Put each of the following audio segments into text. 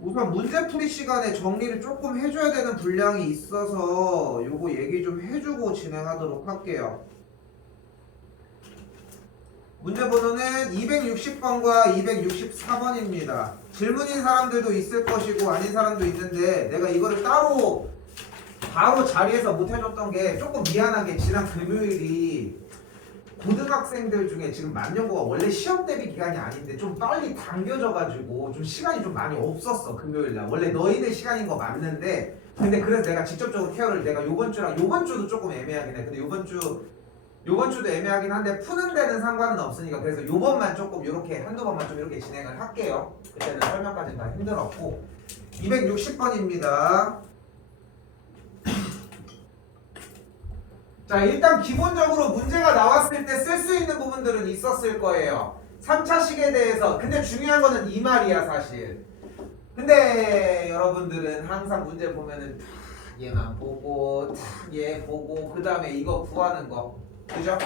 우선 문제풀이 시간에 정리를 조금 해줘야 되는 분량이 있어서 요거 얘기 좀 해주고 진행하도록 할게요. 문제 번호는 260번과 264번입니다. 질문인 사람들도 있을 것이고 아닌 사람도 있는데 내가 이거를 따로 바로 자리에서 못 해줬던 게 조금 미안한 게 지난 금요일이 고등학생들 중에 지금 만년고가 원래 시험 대비 기간이 아닌데 좀 빨리 당겨져가지고 좀 시간이 좀 많이 없었어 금요일날. 원래 너희들 시간인 거 맞는데 근데 그래서 내가 직접적으로 케어를 내가 요번 주도 조금 애매하긴 해. 근데 요번 주도 애매하긴 한데 푸는 데는 상관은 없으니까 그래서 요번만 조금 요렇게 한두 번만 좀 이렇게 진행을 할게요. 그때는 설명까지 다 힘들었고 260번입니다. 자, 일단 기본적으로 문제가 나왔을 때 쓸 수 있는 부분들은 있었을 거예요. 3차식에 대해서. 근데 중요한 거는 이 말이야 사실. 근데 여러분들은 항상 문제 보면은 다 얘만 보고 얘 보고 그 다음에 이거 구하는 거 그죠?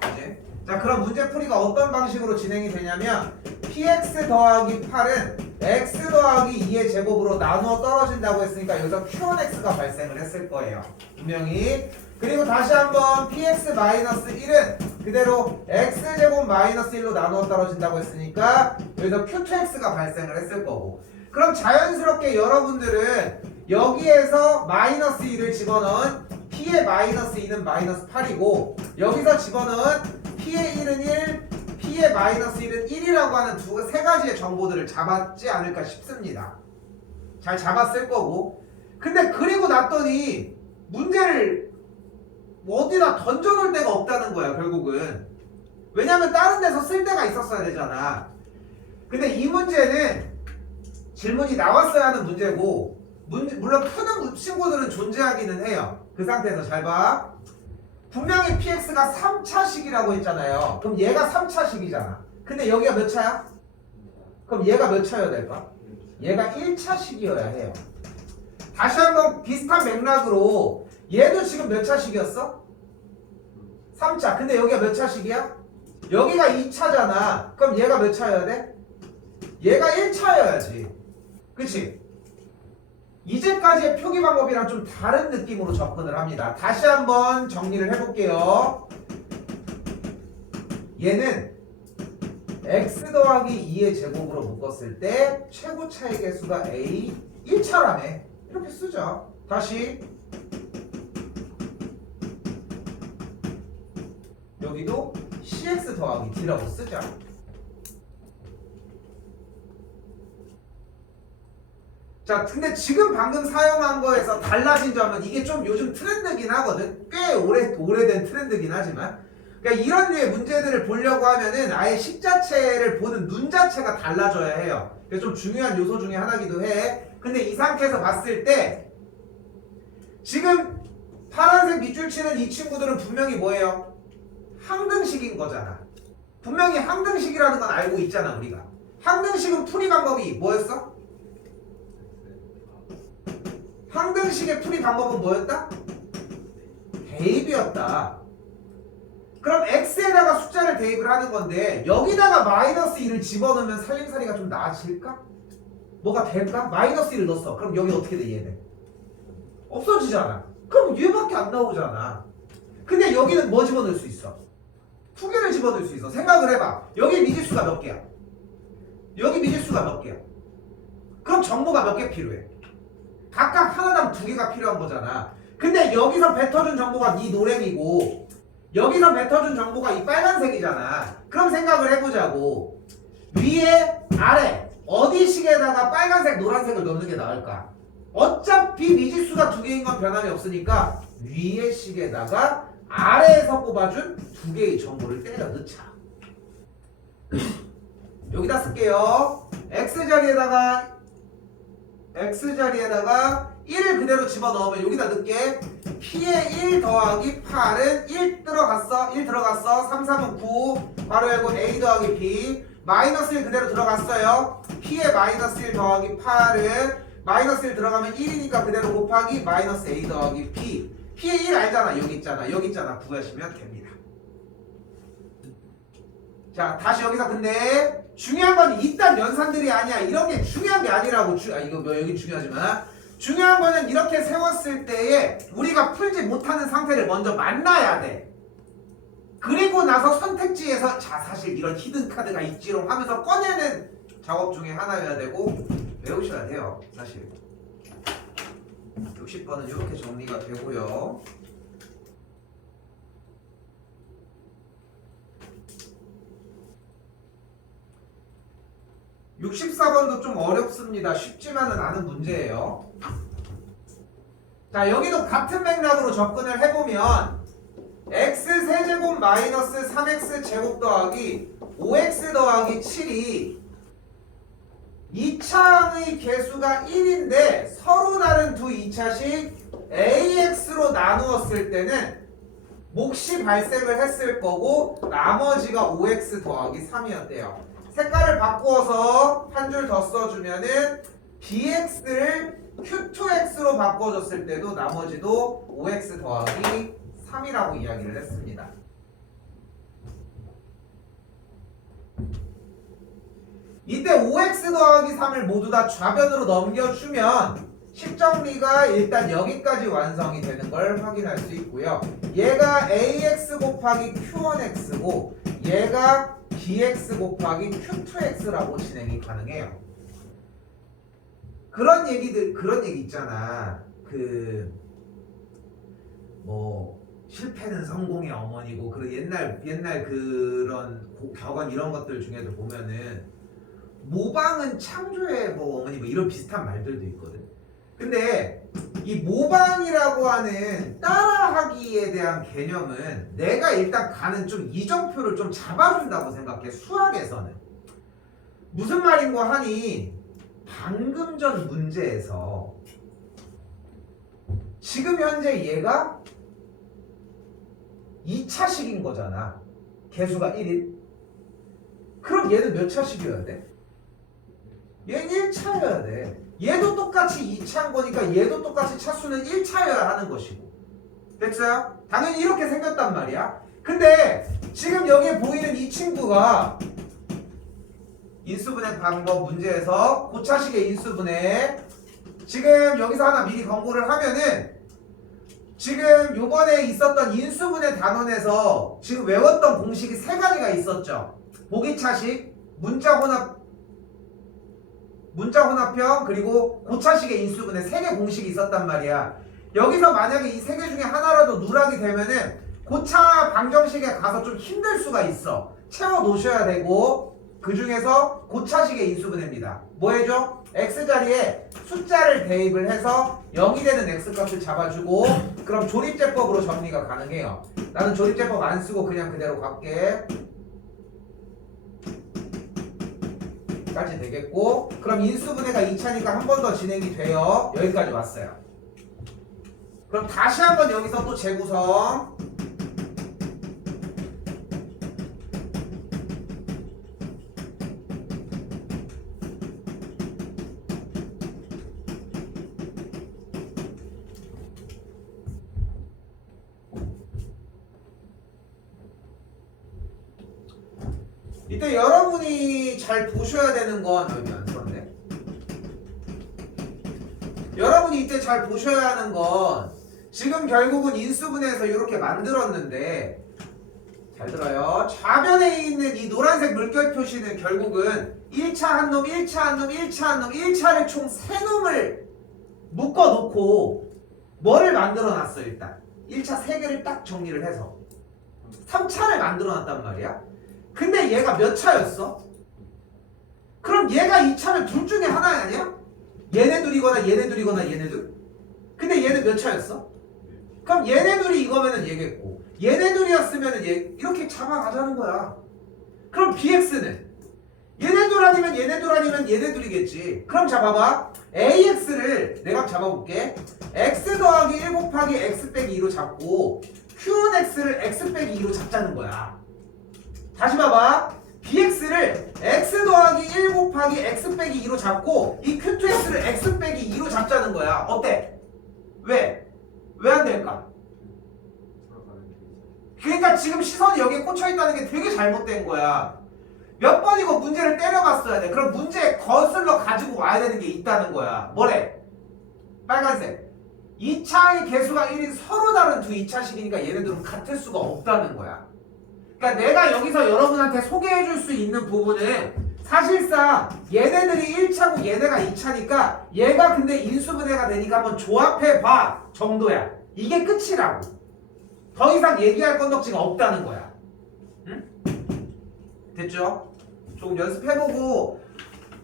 그지? 자, 그럼 문제풀이가 어떤 방식으로 진행이 되냐면 px 더하기 8은 x 더하기 2의 제곱으로 나누어 떨어진다고 했으니까 여기서 q1x가 발생을 했을 거예요. 분명히. 그리고 다시 한번 px-1은 그대로 x제곱 마이너스 1로 나누어 떨어진다고 했으니까 여기서 q2x가 발생을 했을 거고. 그럼 자연스럽게 여러분들은 여기에서 마이너스 1을 집어넣은 p의 마이너스 2는 마이너스 8이고 여기서 집어넣은 p의 1은 1, p의 마이너스 1은 1이라고 하는 세 가지의 정보들을 잡았지 않을까 싶습니다. 잘 잡았을 거고. 근데 그리고 났더니 문제를 어디다 던져놓을 데가 없다는 거야 결국은. 왜냐면 다른 데서 쓸 데가 있었어야 되잖아. 근데 이 문제는 질문이 나왔어야 하는 문제고 물론 푸는 친구들은 존재하기는 해요. 그 상태에서 잘 봐. 분명히 px가 3차식이라고 했잖아요. 그럼 얘가 3차식이잖아. 근데 여기가 몇 차야? 그럼 얘가 몇 차여야 될까? 얘가 1차식이어야 해요. 다시 한번 비슷한 맥락으로 얘도 지금 몇 차식이었어? 3차. 근데 여기가 몇 차식이야? 여기가 2차잖아. 그럼 얘가 몇 차여야 돼? 얘가 1차여야지. 그치? 이제까지의 표기 방법이랑 좀 다른 느낌으로 접근을 합니다. 다시 한번 정리를 해볼게요. 얘는 x 더하기 2의 제곱으로 묶었을 때 최고 차의 개수가 a 1차라며. 이렇게 쓰죠. 다시 여기도 cx 더하기 d라고 쓰자. 자, 근데 지금 방금 사용한 거에서 달라진 점은 이게 좀 요즘 트렌드긴 하거든. 꽤 오래된 트렌드긴 하지만. 그러니까 이런 류의 문제들을 보려고 하면은 아예 식 자체를 보는 눈 자체가 달라져야 해요. 그래서 좀 중요한 요소 중에 하나기도 해. 근데 이 상태에서 봤을 때 지금 파란색 밑줄 치는 이 친구들은 분명히 뭐예요? 항등식인 거잖아. 분명히 항등식이라는 건 알고 있잖아 우리가. 항등식은 풀이 방법이 뭐였어? 항등식의 풀이 방법은 뭐였다? 대입이었다. 그럼 x에다가 숫자를 대입을 하는 건데 여기다가 마이너스 1을 집어넣으면 살림살이가 좀 나아질까? 뭐가 될까? 마이너스 1을 넣었어. 그럼 여기 어떻게 돼 얘는? 없어지잖아. 그럼 얘밖에 안 나오잖아. 근데 여기는 뭐 집어넣을 수 있어? 두 개를 집어넣을 수 있어. 생각을 해봐. 여기 미지수가 몇 개야? 여기 미지수가 몇 개야? 그럼 정보가 몇 개 필요해? 각각 하나당 두 개가 필요한 거잖아. 근데 여기서 뱉어준 정보가 이 노랭이고 여기서 뱉어준 정보가 이 빨간색이잖아. 그럼 생각을 해보자고. 위에 아래 어디 식에다가 빨간색 노란색을 넣는 게 나을까? 어차피 미지수가 두 개인 건 변함이 없으니까 위에 식에다가 아래에서 뽑아준 두 개의 정보를 때려 넣자. 여기다 쓸게요. X자리에다가 1을 그대로 집어넣으면 여기다 넣을게. P의 1 더하기 8은 1 들어갔어. 1 들어갔어. 3, 3은 9. 바로 열고 A 더하기 B. 마이너스 1 그대로 들어갔어요. P의 마이너스 1 더하기 8은 마이너스 1 들어가면 1이니까 그대로 곱하기 마이너스 A 더하기 B. P의 1 알잖아. 여기 있잖아. 여기 있잖아. 구하시면 됩니다. 자, 다시 여기서 근데 중요한 건 이딴 연산들이 아니야. 이런 게 중요한 게 아니라고. 이거 뭐 여기 중요하지만 중요한 거는 이렇게 세웠을 때에 우리가 풀지 못하는 상태를 먼저 만나야 돼. 그리고 나서 선택지에서 자 사실 이런 히든 카드가 있지롱 하면서 꺼내는 작업 중에 하나여야 되고 외우셔야 돼요. 사실 60번은 이렇게 정리가 되고요. 64번도 좀 어렵습니다. 쉽지만은 않은 문제예요. 자, 여기도 같은 맥락으로 접근을 해보면 x 세제곱 마이너스 3x 제곱 더하기 5x 더하기 7이 2차의 개수가 1인데 서로 다른 두 2차씩 ax로 나누었을 때는 몫이 발생을 했을 거고 나머지가 5x 더하기 3이었대요. 색깔을 바꾸어서 한 줄 더 써주면은 bx를 q2x로 바꿔줬을 때도 나머지도 5x 더하기 3이라고 이야기를 했습니다. 이때 5x 더하기 3을 모두 다 좌변으로 넘겨주면 식정리가 일단 여기까지 완성이 되는 걸 확인할 수 있고요. 얘가 ax 곱하기 q1x고 얘가 bx 곱하기 q2x라고 진행이 가능해요. 그런 얘기 있잖아. 실패는 성공의 어머니고, 옛날 그런 격언 이런 것들 중에도 보면은 모방은 창조의 어머니 이런 비슷한 말들도 있거든. 근데 이 모방이라고 하는 따라하기에 대한 개념은 내가 일단 가는 좀 이정표를 좀 잡아준다고 생각해. 수학에서는 무슨 말인고 하니 방금 전 문제에서 지금 현재 얘가 2차식인 거잖아. 개수가 1일. 그럼 얘는 몇 차식이어야 돼? 얘는 1차여야 돼. 얘도 똑같이 2차인 거니까 얘도 똑같이 차수는 1차여야 하는 것이고. 됐어요? 당연히 이렇게 생겼단 말이야. 근데 지금 여기에 보이는 이 친구가 인수분해 방법 문제에서 고차식의 인수분해, 지금 여기서 하나 미리 권고를 하면은 지금 요번에 있었던 인수분해 단원에서 지금 외웠던 공식이 세 가지가 있었죠. 보기차식, 문자혼합형, 그리고 고차식의 인수분해 세 개 공식이 있었단 말이야. 여기서 만약에 이 세 개 중에 하나라도 누락이 되면은 고차 방정식에 가서 좀 힘들 수가 있어. 채워 놓으셔야 되고, 그 중에서 고차식의 인수분해입니다. 뭐 해줘? x자리에 숫자를 대입을 해서 0이 되는 x값을 잡아주고, 그럼 조립제법으로 정리가 가능해요. 나는 조립제법 안 쓰고 그냥 그대로 갈게. 까지 되겠고, 그럼 인수분해가 2차니까 한 번 더 진행이 돼요. 여기까지 왔어요. 그럼 다시 한번 여기서 또 재구성. 이때 여러분이 잘 보셔야 되는 건, 여기 안 썼네. 여러분이 이때 잘 보셔야 하는 건, 지금 결국은 인수분해에서 이렇게 만들었는데, 잘 들어요. 좌변에 있는 이 노란색 물결 표시는 결국은 1차 한 놈, 1차 한 놈, 1차 한 놈, 1차를 총 3놈을 묶어놓고 뭐를 만들어놨어. 일단 1차 3개를 딱 정리를 해서 3차를 만들어놨단 말이야. 근데 얘가 몇 차였어? 그럼 얘가 2차는 둘 중에 하나 아니야? 얘네 둘이거나 얘네 둘이거나 얘네 둘? 근데 얘는 몇 차였어? 그럼 얘네 둘이 이거면은 얘겠고, 얘네 둘이었으면은 얘, 이렇게 잡아가자는 거야. 그럼 bx는 얘네 둘 아니면 얘네 둘 아니면 얘네 둘이겠지. 그럼 잡아봐. ax를 내가 잡아볼게. x 더하기 1 곱하기 x 빼기 2로 잡고 q1x를 x 빼기 2로 잡자는 거야. 다시 봐봐. bx를 x 더하기 1 곱하기 x 빼기 2로 잡고 이 q2x를 x 빼기 2로 잡자는 거야. 어때? 왜? 왜 안 될까? 그러니까 지금 시선이 여기에 꽂혀 있다는 게 되게 잘못된 거야. 몇 번이고 문제를 때려봤어야 돼. 그럼 문제에 거슬러 가지고 와야 되는 게 있다는 거야. 뭐래? 빨간색. 2차의 개수가 1인 서로 다른 두 2차식이니까 얘네들은 같을 수가 없다는 거야. 그러니까 내가 여기서 여러분한테 소개해 줄 수 있는 부분은 사실상 얘네들이 1차고 얘네가 2차니까 얘가 근데 인수분해가 되니까 한번 조합해 봐 정도야. 이게 끝이라고. 더 이상 얘기할 건덕지가 없다는 거야. 응? 됐죠? 조금 연습해보고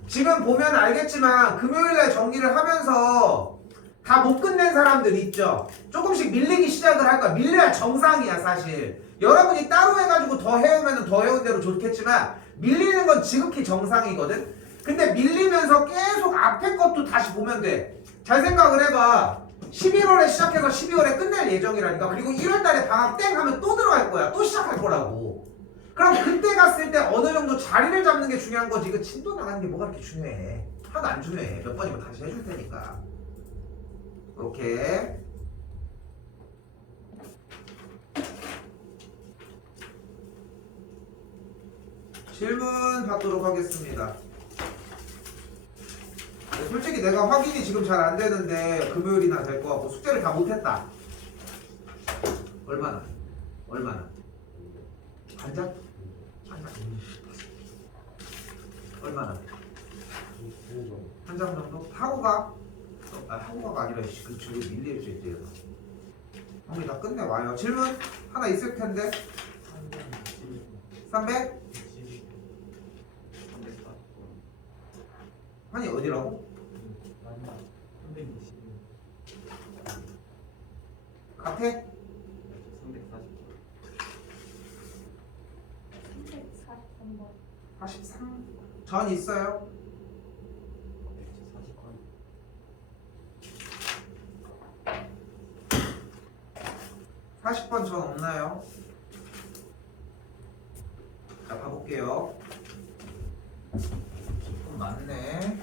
지금 보면 알겠지만 금요일날 정리를 하면서 다 못 끝낸 사람들 있죠? 조금씩 밀리기 시작을 할 거야. 밀려야 정상이야 사실. 여러분이 따로 해가지고 더 해오면 더 해온 대로 좋겠지만 밀리는 건 지극히 정상이거든? 근데 밀리면서 계속 앞에 것도 다시 보면 돼. 잘 생각을 해봐. 11월에 시작해서 12월에 끝낼 예정이라니까. 그리고 1월달에 방학 땡 하면 또 들어갈 거야. 또 시작할 거라고. 그럼 그때 갔을 때 어느 정도 자리를 잡는 게 중요한 거지. 이거 진도 나가는 게 뭐가 그렇게 중요해. 하나도 안 중요해. 몇 번이면 다시 해줄 테니까. 이렇게. 질문 받도록 하겠습니다. 솔직히 내가 확인이 지금 잘 안 되는데 금요일이나 될 것 같고 숙제를 다 못했다. 얼마나? 한 장? 얼마나? 한 장 정도? 하고 가. 하고 가가 아니라 그 줄이 밀릴 수 있대요. 형이 다 끝내와요. 질문 하나 있을 텐데. 300? 아니 어디라고? 카페? 343번. 43? 전 있어요? 번 40번 전 없나요? 자 가볼게요. 좀 많네.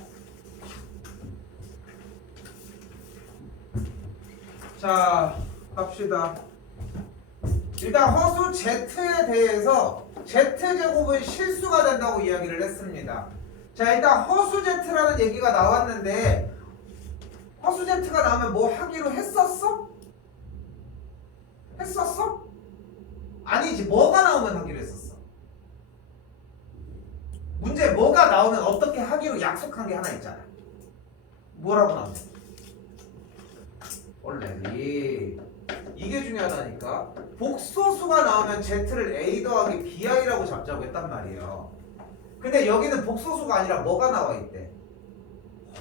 자 갑시다. 일단 허수 Z에 대해서 Z제곱은 실수가 된다고 이야기를 했습니다. 자 일단 허수 Z라는 얘기가 나왔는데 허수 Z가 나오면 뭐 하기로 했었어? 했었어? 아니지. 뭐가 나오면 하기로 했었어. 문제 뭐가 나오면 어떻게 하기로 약속한 게 하나 있잖아. 뭐라고 나오냐? 원래 이게 중요하다니까. 복소수가 나오면 Z를 A 더하기 BI라고 잡자고 했단 말이에요. 근데 여기는 복소수가 아니라 뭐가 나와 있대?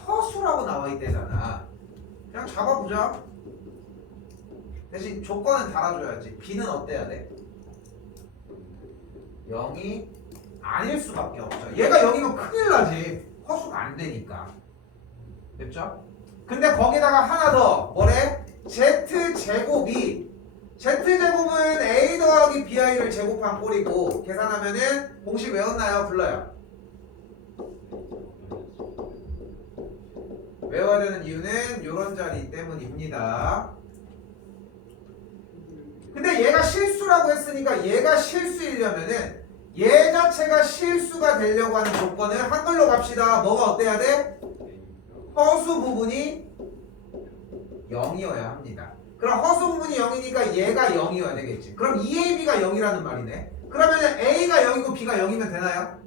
허수라고 나와 있대잖아. 그냥 잡아보자. 대신 조건은 달아줘야지. B는 어때야 돼? 0이 아닐 수밖에 없죠. 얘가 0이면 큰일 나지. 허수가 안 되니까. 됐죠? 근데 거기다가 하나 더 뭐래? Z제곱이 Z제곱은 A 더하기 BI를 제곱한 꼴이고 계산하면은 공식 외웠나요? 불러요. 외워야 되는 이유는 요런 자리 때문입니다. 근데 얘가 실수라고 했으니까 얘가 실수이려면은 얘 자체가 실수가 되려고 하는 조건은 한글로 갑시다. 뭐가 어때야 돼? 허수 부분이 0이어야 합니다. 그럼 허수 부분이 0이니까 얘가 0이어야 되겠지. 그럼 2AB가 0이라는 말이네. 그러면 A가 0이고 B가 0이면 되나요?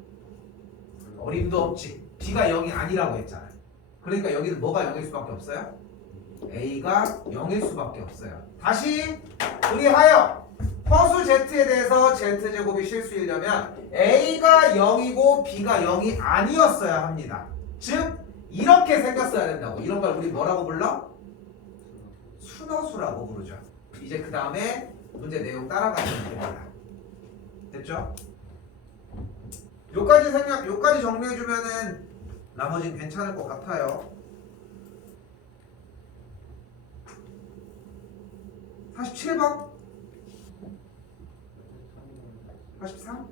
어림도 없지. B가 0이 아니라고 했잖아. 그러니까 여기는 뭐가 0일 수밖에 없어요? A가 0일 수밖에 없어요. 다시 우리하여 허수 Z에 대해서 Z제곱이 실수이려면 A가 0이고 B가 0이 아니었어야 합니다. 즉 이렇게 생겼어야 된다고. 이런 걸 우리 뭐라고 불러? 순허수라고 부르죠. 이제 그 다음에 문제 내용 따라가시면 됩니다. 됐죠? 요까지 정리해주면은 나머지는 괜찮을 것 같아요. 47번? 43?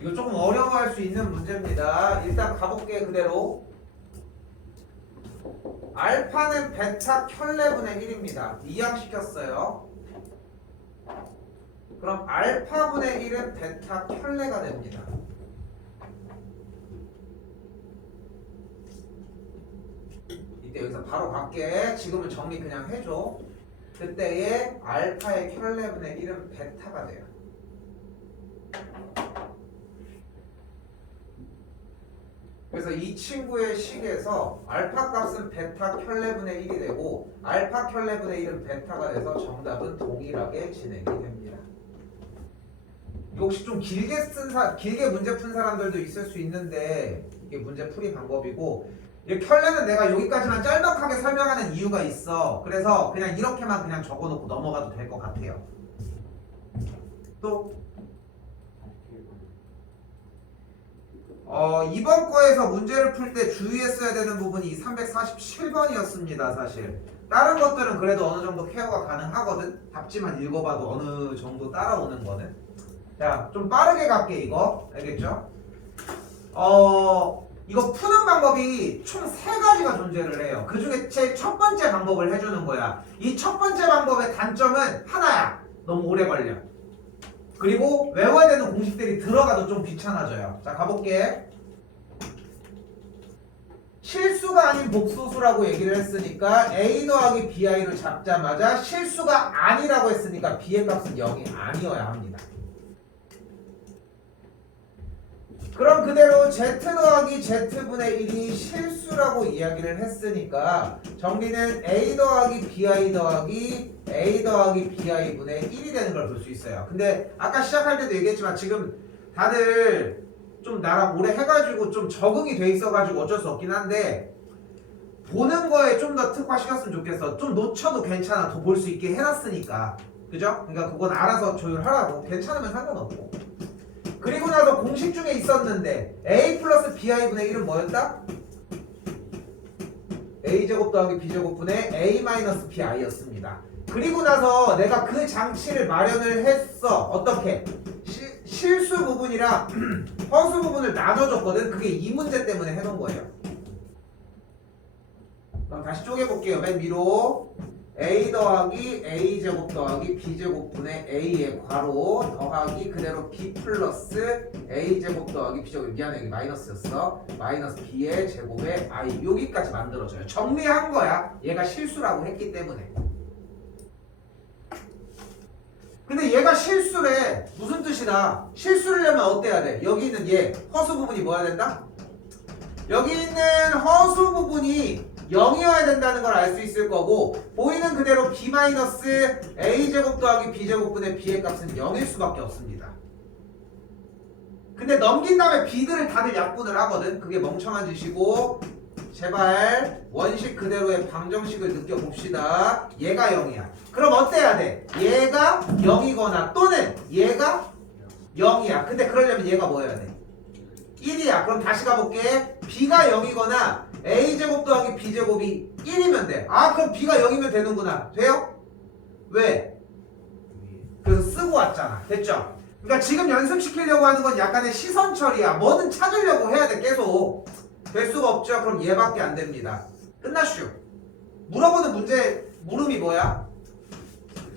이거 조금 어려워할 수 있는 문제입니다. 일단 가볼게 그대로. 알파는 베타 켤레분의 1입니다. 이항시켰어요. 그럼 알파분의 1은 베타 켤레가 됩니다. 이때 여기서 바로 갈게. 지금은 정리 그냥 해줘. 그때의 알파의 켤레분의 1은 베타가 돼요. 그래서 이 친구의 식에서 알파 값은 베타 켤레분의 1이 되고 알파 켤레분의 1은 베타가 돼서 정답은 동일하게 진행이 됩니다. 이거 혹시 좀 길게 문제 푼 사람들도 있을 수 있는데 이게 문제 풀이 방법이고, 이 켤레는 내가 여기까지만 짤막하게 설명하는 이유가 있어. 그래서 그냥 이렇게만 그냥 적어놓고 넘어가도 될 것 같아요. 또 이번 거에서 문제를 풀 때 주의했어야 되는 부분이 347번이었습니다. 사실 다른 것들은 그래도 어느 정도 케어가 가능하거든. 답지만 읽어봐도 어느 정도 따라오는 거는. 자, 좀 빠르게 갈게. 이거 알겠죠? 이거 푸는 방법이 총 3가지가 존재를 해요. 그 중에 제 첫 번째 방법을 해주는 거야. 이 첫 번째 방법의 단점은 하나야. 너무 오래 걸려. 그리고 외워야 되는 공식들이 들어가도 좀 귀찮아져요. 자, 가볼게. 실수가 아닌 복소수라고 얘기를 했으니까 A 더하기 BI를 잡자마자 실수가 아니라고 했으니까 B의 값은 0이 아니어야 합니다. 그럼 그대로 Z 더하기 Z분의 1이 실수라고 이야기를 했으니까 정리는 A 더하기 BI 더하기 A 더하기 BI분의 1이 되는 걸 볼 수 있어요. 근데 아까 시작할 때도 얘기했지만 지금 다들 좀 나랑 오래 해가지고 좀 적응이 돼 있어가지고 어쩔 수 없긴 한데 보는 거에 좀 더 특화시켰으면 좋겠어. 좀 놓쳐도 괜찮아. 더 볼 수 있게 해놨으니까. 그죠? 그러니까 그건 알아서 조율하라고. 괜찮으면 상관없고. 그리고 나서 공식 중에 있었는데 A 플러스 BI분의 1은 뭐였다? A제곱 더하기 B제곱분의 A 마이너스 BI였습니다. 그리고 나서 내가 그 장치를 마련을 했어. 어떻게? 실수 부분이랑 허수 부분을 나눠줬거든. 그게 이 문제 때문에 해놓은 거예요. 그럼 다시 쪼개볼게요. 맨 위로 A 더하기 A제곱 더하기 B제곱분의 A의 괄호 더하기 그대로 B 플러스 A제곱 더하기 B제곱. 미안해, 여기 마이너스였어. 마이너스 B의 제곱의 I. 여기까지 만들어줘요. 정리한 거야. 얘가 실수라고 했기 때문에. 근데 얘가 실수래. 무슨 뜻이다? 실수를 하면 어때야 돼? 여기 있는 얘 허수 부분이 뭐야 된다? 여기 있는 허수 부분이 0이어야 된다는 걸 알 수 있을 거고, 보이는 그대로 B-A제곱 더하기 B제곱분의 B의 값은 0일 수밖에 없습니다. 근데 넘긴 다음에 B들을 다들 약분을 하거든. 그게 멍청한 짓이고, 제발 원식 그대로의 방정식을 느껴봅시다. 얘가 0이야. 그럼 어때야 돼? 얘가 0이거나 또는 얘가 0이야. 근데 그러려면 얘가 뭐여야 돼? 1이야. 그럼 다시 가볼게. B가 0이거나 A제곱 더하기 B제곱이 1이면 돼. 아, 그럼 B가 0이면 되는구나. 돼요? 왜? 그래서 쓰고 왔잖아. 됐죠? 그러니까 지금 연습시키려고 하는 건 약간의 시선 처리야. 뭐든 찾으려고 해야 돼. 계속. 될 수가 없죠. 그럼 얘밖에 안 됩니다. 끝났슈. 물어보는 문제 물음이 뭐야?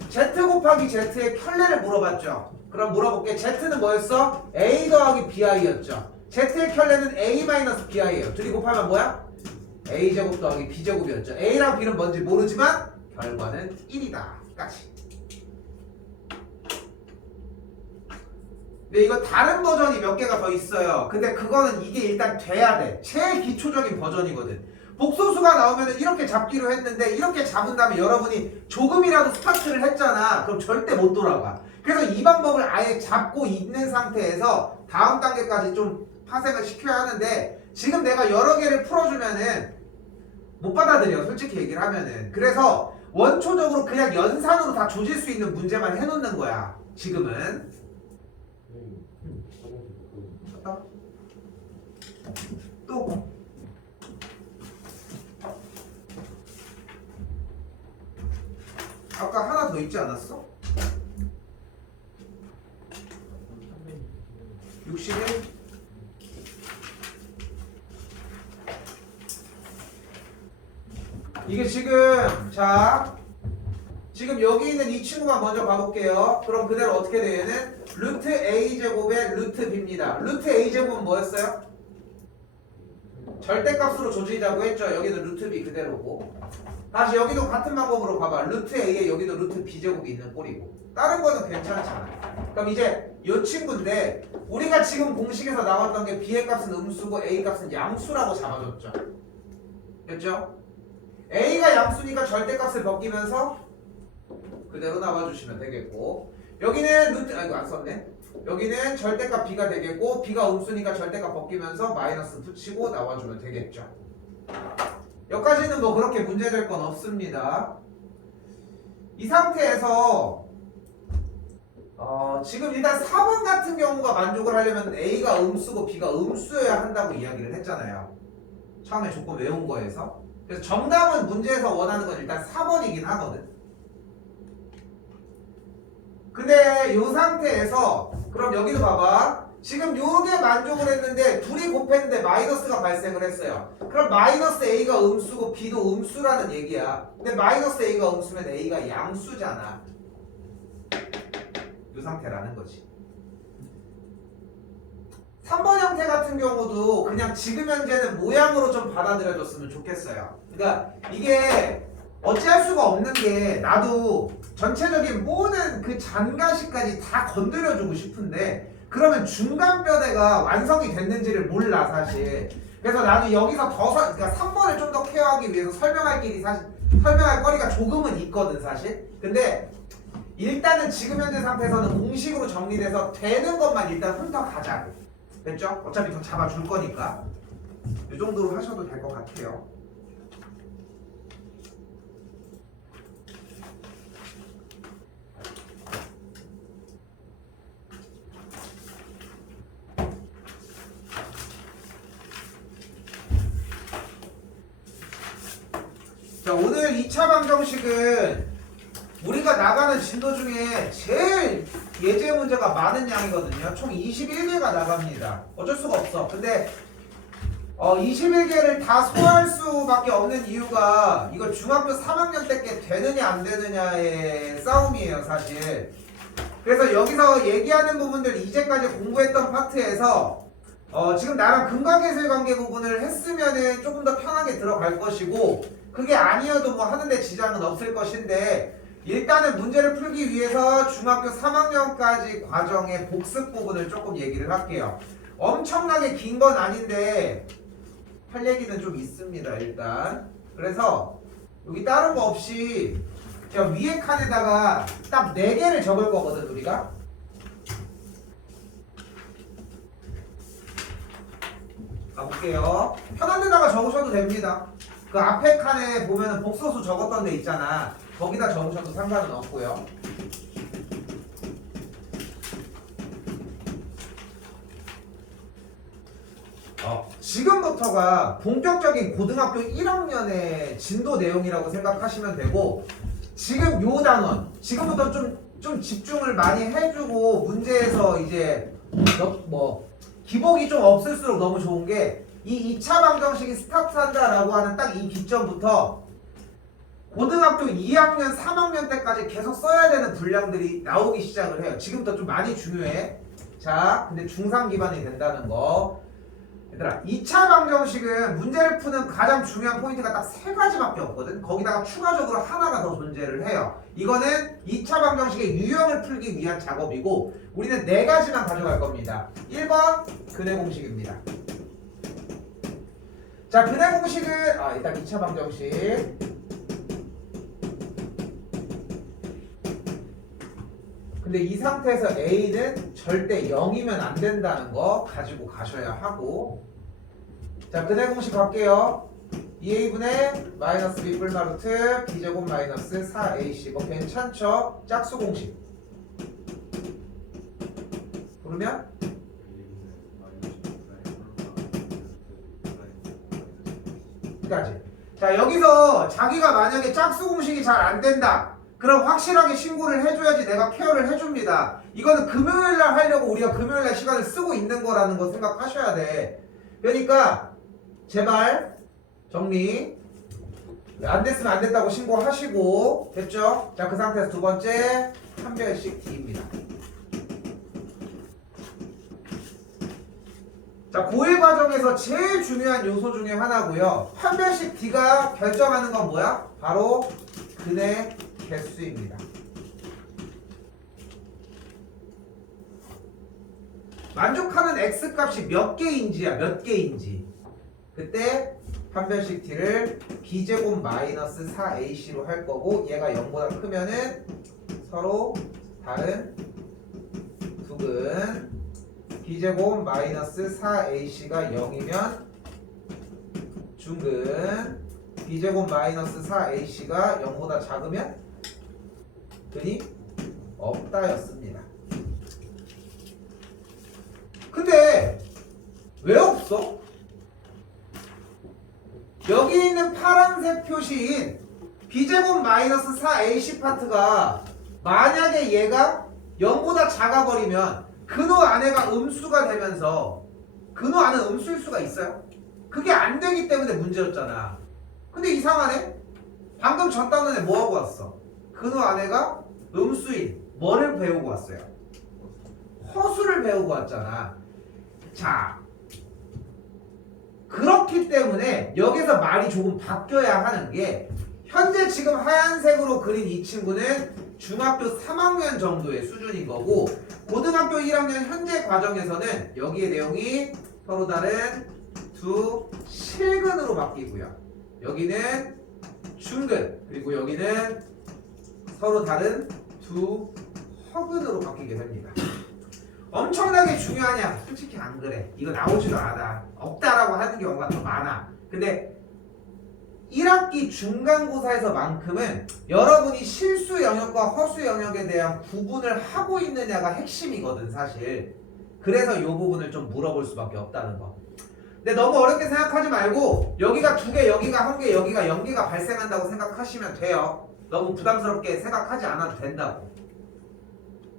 Z 곱하기 Z의 켤레를 물어봤죠. 그럼 물어볼게. Z는 뭐였어? A 더하기 BI였죠. Z의 켤레는 A-BI예요. 둘이 곱하면 뭐야? A제곱 더하기 B제곱이었죠. A랑 B는 뭔지 모르지만 결과는 1이다. 까지. 근데 이거 다른 버전이 몇 개가 더 있어요. 근데 그거는 이게 일단 돼야 돼. 제일 기초적인 버전이거든. 복소수가 나오면 이렇게 잡기로 했는데 이렇게 잡은 다음에 여러분이 조금이라도 스타트를 했잖아. 그럼 절대 못 돌아가. 그래서 이 방법을 아예 잡고 있는 상태에서 다음 단계까지 좀 파생을 시켜야 하는데, 지금 내가 여러 개를 풀어주면은 못 받아들여. 솔직히 얘기를 하면은. 그래서 원초적으로 그냥 연산으로 다 조질 수 있는 문제만 해놓는 거야. 지금은. 또 아까 하나 더 있지 않았어? 61? 이게 지금 자 지금 여기 있는 이 친구만 먼저 봐볼게요. 그럼 그대로 어떻게 돼? 얘는 루트 a제곱의 루트 b입니다. 루트 a제곱은 뭐였어요? 절대값으로 조지자고 했죠. 여기는 루트 b 그대로고. 다시 여기도 같은 방법으로 봐봐. 루트 a에 여기도 루트 b제곱이 있는 꼴이고. 다른 거는 괜찮잖아. 그럼 이제 이 친구인데 우리가 지금 공식에서 나왔던 게 b의 값은 음수고 a 값은 양수라고 잡아줬죠. 됐죠? a가 양수니까 절대값을 벗기면서 그대로 나와주시면 되겠고, 여기는 루트 아이고 안 썼네. 여기는 절대값 b가 되겠고, b가 음수니까 절대값 벗기면서 마이너스 붙이고 나와주면 되겠죠. 여기까지는 뭐 그렇게 문제될 건 없습니다. 이 상태에서 지금 일단 4번 같은 경우가 만족을 하려면 a가 음수고 b가 음수여야 한다고 이야기를 했잖아요. 처음에 조건 외운 거에서. 그래서 정답은 문제에서 원하는 건 일단 4번이긴 하거든. 근데 이 상태에서 그럼 여기도 봐봐. 지금 요게 만족을 했는데 둘이 곱했는데 마이너스가 발생을 했어요. 그럼 마이너스 a가 음수고 b도 음수라는 얘기야. 근데 마이너스 a가 음수면 a가 양수잖아. 이 상태라는 거지. 3번 형태 같은 경우도 그냥 지금 현재는 모양으로 좀 받아들여줬으면 좋겠어요. 그러니까 이게 어찌할 수가 없는 게 나도 전체적인 모든 그 잔가시까지 다 건드려주고 싶은데 그러면 중간 뼈대가 완성이 됐는지를 몰라 사실. 그래서 나도 여기서 그러니까 3번을 좀 더 케어하기 위해서 설명할 거리가 조금은 있거든 사실. 근데 일단은 지금 현재 상태에서는 공식으로 정리돼서 되는 것만 일단 훑어가자고. 됐죠? 어차피 더 잡아줄 거니까 이 정도로 하셔도 될 것 같아요. 자, 오늘 2차 방정식은 우리가 나가는 진도 중에 제일 예제 문제가 많은 양이거든요. 총 21개가 나갑니다. 어쩔 수가 없어. 근데 21개를 다 소화할 수밖에 없는 이유가 이거 중학교 3학년 때 게 되느냐 안 되느냐의 싸움이에요 사실. 그래서 여기서 얘기하는 부분들 이제까지 공부했던 파트에서 지금 나랑 근각계수관계 부분을 했으면은 조금 더 편하게 들어갈 것이고, 그게 아니어도 뭐 하는데 지장은 없을 것인데 일단은 문제를 풀기 위해서 중학교 3학년까지 과정의 복습 부분을 조금 얘기를 할게요. 엄청나게 긴 건 아닌데 할 얘기는 좀 있습니다 일단. 그래서 여기 다른 거 없이 제가 위에 칸에다가 딱 4개를 적을 거거든 우리가. 가볼게요. 편한 데다가 적으셔도 됩니다. 그 앞에 칸에 보면은 복소수 적었던 데 있잖아. 거기다 적으셔도 상관은 없고요. 지금부터가 본격적인 고등학교 1학년의 진도 내용이라고 생각하시면 되고, 지금 요 단원 지금부터 좀 집중을 많이 해주고 문제에서 이제 뭐 기복이 좀 없을수록 너무 좋은 게 이 2차 방정식이 스타트한다라고 하는 딱 이 기점부터 고등학교 2학년, 3학년 때까지 계속 써야 되는 분량들이 나오기 시작을 해요. 지금부터 좀 많이 중요해. 자, 근데 중3 기반이 된다는 거. 얘들아, 2차 방정식은 문제를 푸는 가장 중요한 포인트가 딱 3가지밖에 없거든. 거기다가 추가적으로 하나가 더 존재를 해요. 이거는 2차 방정식의 유형을 풀기 위한 작업이고 우리는 4가지만 가져갈 겁니다. 1번 근해 공식입니다. 자, 근해 공식은 일단 2차 방정식. 근데 이 상태에서 A는 절대 0이면 안 된다는 거 가지고 가셔야 하고. 자, 근해 공식 갈게요. 2A분의 마이너스 B 뿔마루트 B제곱 마이너스 4AC. 뭐 괜찮죠? 짝수 공식. 그러면 까지. 자, 여기서 자기가 만약에 짝수 공식이 잘 안 된다, 그럼 확실하게 신고를 해줘야지 내가 케어를 해줍니다. 이거는 금요일날 하려고 우리가 금요일날 시간을 쓰고 있는 거라는 거 생각하셔야 돼. 그러니까 제발 정리. 안 됐으면 안 됐다고 신고하시고 됐죠? 자, 그 상태에서 두 번째 판별식 D입니다. 자, 고1 과정에서 제일 중요한 요소 중에 하나고요. 판별식 D가 결정하는 건 뭐야? 바로 근의 개수입니다. 만족하는 X값이 몇 개인지야, 몇 개인지. 그때 판별식 T를 B제곱 마이너스 4AC로 할 거고, 얘가 0보다 크면은 서로 다른 두근 B제곱 마이너스 4AC가 0이면 중근 B제곱 마이너스 4AC가 0보다 작으면 근이 없다였습니다. 근데 왜 없어? 여기 있는 파란색 표시인 B제곱 마이너스 4AC 파트가 만약에 얘가 0보다 작아버리면 근호 안에가 음수가 되면서 근호 안은 음수일 수가 있어요? 그게 안 되기 때문에 문제였잖아. 근데 이상하네? 방금 전 단원에 뭐하고 왔어? 근호 안에가 음수인 뭐를 배우고 왔어요? 허수를 배우고 왔잖아. 자, 그렇기 때문에 여기서 말이 조금 바뀌어야 하는 게, 현재 지금 하얀색으로 그린 이 친구는 중학교 3학년 정도의 수준인 거고, 고등학교 1학년 현재 과정에서는 여기의 내용이 서로 다른 두 실근으로 바뀌고요. 여기는 중근, 그리고 여기는 서로 다른 두 허근으로 바뀌게 됩니다. 엄청나게 중요하냐? 솔직히 안 그래. 이거 나오지도 않아. 없다라고 하는 경우가 더 많아. 근데 1학기 중간고사에서만큼은 여러분이 실수 영역과 허수 영역에 대한 구분을 하고 있느냐가 핵심이거든, 사실. 그래서 이 부분을 좀 물어볼 수밖에 없다는 거. 근데 너무 어렵게 생각하지 말고 여기가 2개, 여기가 1개, 여기가 0개가 발생한다고 생각하시면 돼요. 너무 부담스럽게 생각하지 않아도 된다고.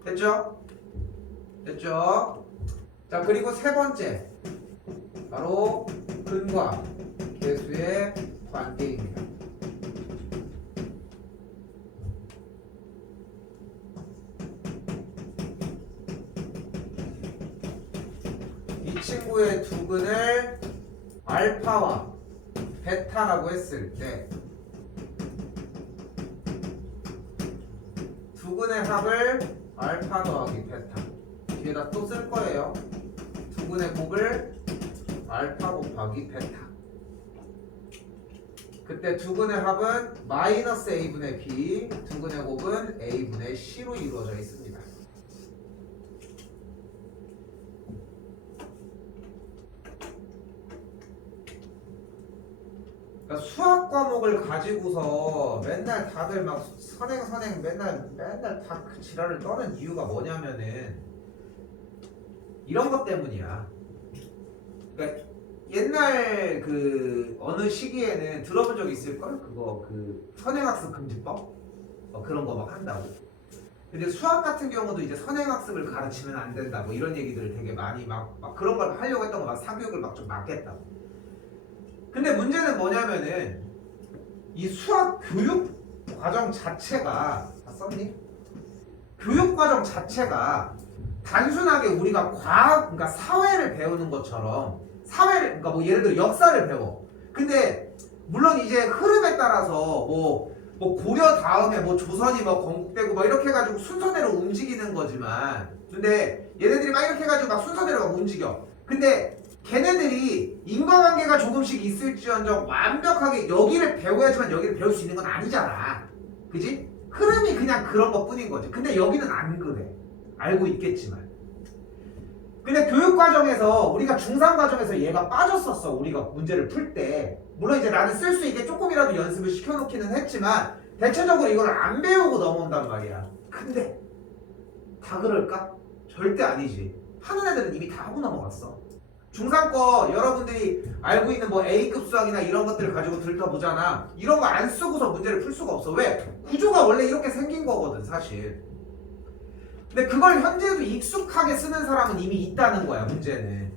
됐죠? 됐죠? 자, 그리고 세 번째, 바로 근과 개수의 관계입니다. 이 친구의 두근을 알파와 베타라고 했을 때 두근의 합을 알파 더하기 베타, 뒤에다 또 쓸 거예요. 두근의 곱을 알파 곱하기 베타. 그때 두근의 합은 마이너스 a분의 b, 두근의 곱은 a분의 c로 이루어져 있습니다. 그러니까 수학 과목을 가지고서 맨날 다들 막 선행 맨날 다 그 지랄을 떠는 이유가 뭐냐면은 이런 것 때문이야. 그러니까 옛날 그 어느 시기에는 들어본 적 있을걸? 그거 그 선행학습 금지법? 그런 거 막 한다고. 근데 수학 같은 경우도 이제 선행학습을 가르치면 안 된다 뭐 이런 얘기들을 되게 많이 막 그런 걸 하려고 했던 거 막 사교육을 막 좀 막겠다고. 근데 문제는 뭐냐면은 이 수학 교육 과정 자체가 다 썼니? 교육 과정 자체가 단순하게 우리가 과학, 그러니까 사회를 배우는 것처럼 사회를, 그러니까 뭐 예를 들어 역사를 배워. 근데 물론 이제 흐름에 따라서 뭐 고려 다음에 뭐 조선이 뭐 건국되고 막 이렇게 해가지고 순서대로 움직이는 거지만, 근데 얘네들이 막 이렇게 해가지고 막 순서대로 막 움직여. 근데 걔네들이 인과관계가 조금씩 있을지언정 완벽하게 여기를 배워야지만 여기를 배울 수 있는 건 아니잖아. 그지? 흐름이 그냥 그런 것 뿐인 거지. 근데 여기는 안 그래. 알고 있겠지만. 근데 교육과정에서 우리가 중3 과정에서 얘가 빠졌었어. 우리가 문제를 풀 때. 물론 이제 나는 쓸 수 있게 조금이라도 연습을 시켜놓기는 했지만 대체적으로 이걸 안 배우고 넘어온단 말이야. 근데 다 그럴까? 절대 아니지. 하는 애들은 이미 다 하고 넘어갔어. 중3 거 여러분들이 알고 있는 뭐 A급 수학이나 이런 것들을 가지고 들춰보잖아. 이런 거 안 쓰고서 문제를 풀 수가 없어. 왜? 구조가 원래 이렇게 생긴 거거든, 사실. 근데 그걸 현재도 익숙하게 쓰는 사람은 이미 있다는 거야, 문제는.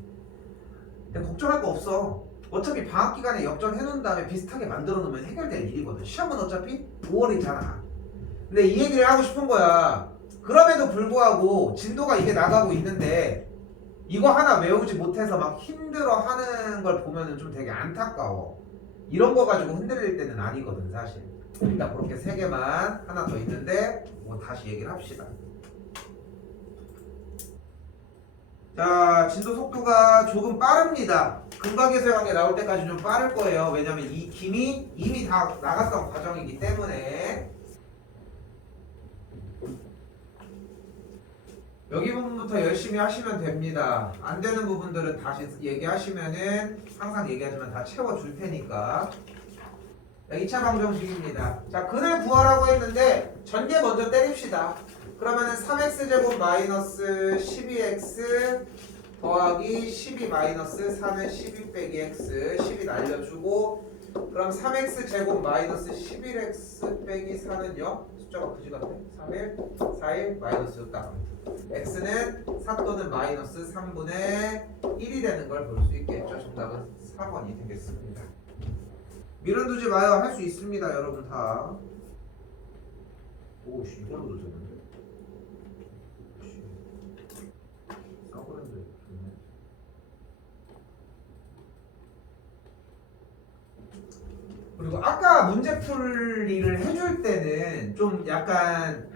근데 걱정할 거 없어. 어차피 방학 기간에 역전해 놓은 다음에 비슷하게 만들어 놓으면 해결될 일이거든. 시험은 어차피 5월이잖아. 근데 이 얘기를 하고 싶은 거야. 그럼에도 불구하고 진도가 이게 나가고 있는데 이거 하나 외우지 못해서 막 힘들어하는 걸 보면은 좀 되게 안타까워. 이런 거 가지고 흔들릴 때는 아니거든 사실. 일단 그렇게 세 개만 하나 더 있는데 뭐 다시 얘기를 합시다. 자, 진도 속도가 조금 빠릅니다. 근각에서의 관계 나올 때까지 좀 빠를 거예요. 왜냐면 이 김이 이미 다 나갔던 과정이기 때문에. 여기 부분부터 열심히 하시면 됩니다. 안 되는 부분들은 다시 얘기하시면은 항상 얘기하지만 다 채워줄 테니까. 2차 방정식입니다. 자, 근을 구하라고 했는데 전개 먼저 때립시다. 그러면은 3x제곱 마이너스 12x 더하기 12 마이너스 3의 12 빼기 x 12 날려주고 그럼 3x제곱 마이너스 11x 빼기 4는요? 숫자가 그지 같네? 3일, 4일, 마이너스 6 딱. x는 4 또는 마이너스 3분의 1이 되는 걸 볼 수 있겠죠. 정답은 4번이 되겠습니다. 밀어두지 마요. 할 수 있습니다. 여러분 다. 오씨 이걸로 늦었는데. 싸구려인데 좋네. 그리고 아까 문제 풀이를 해줄 때는 좀 약간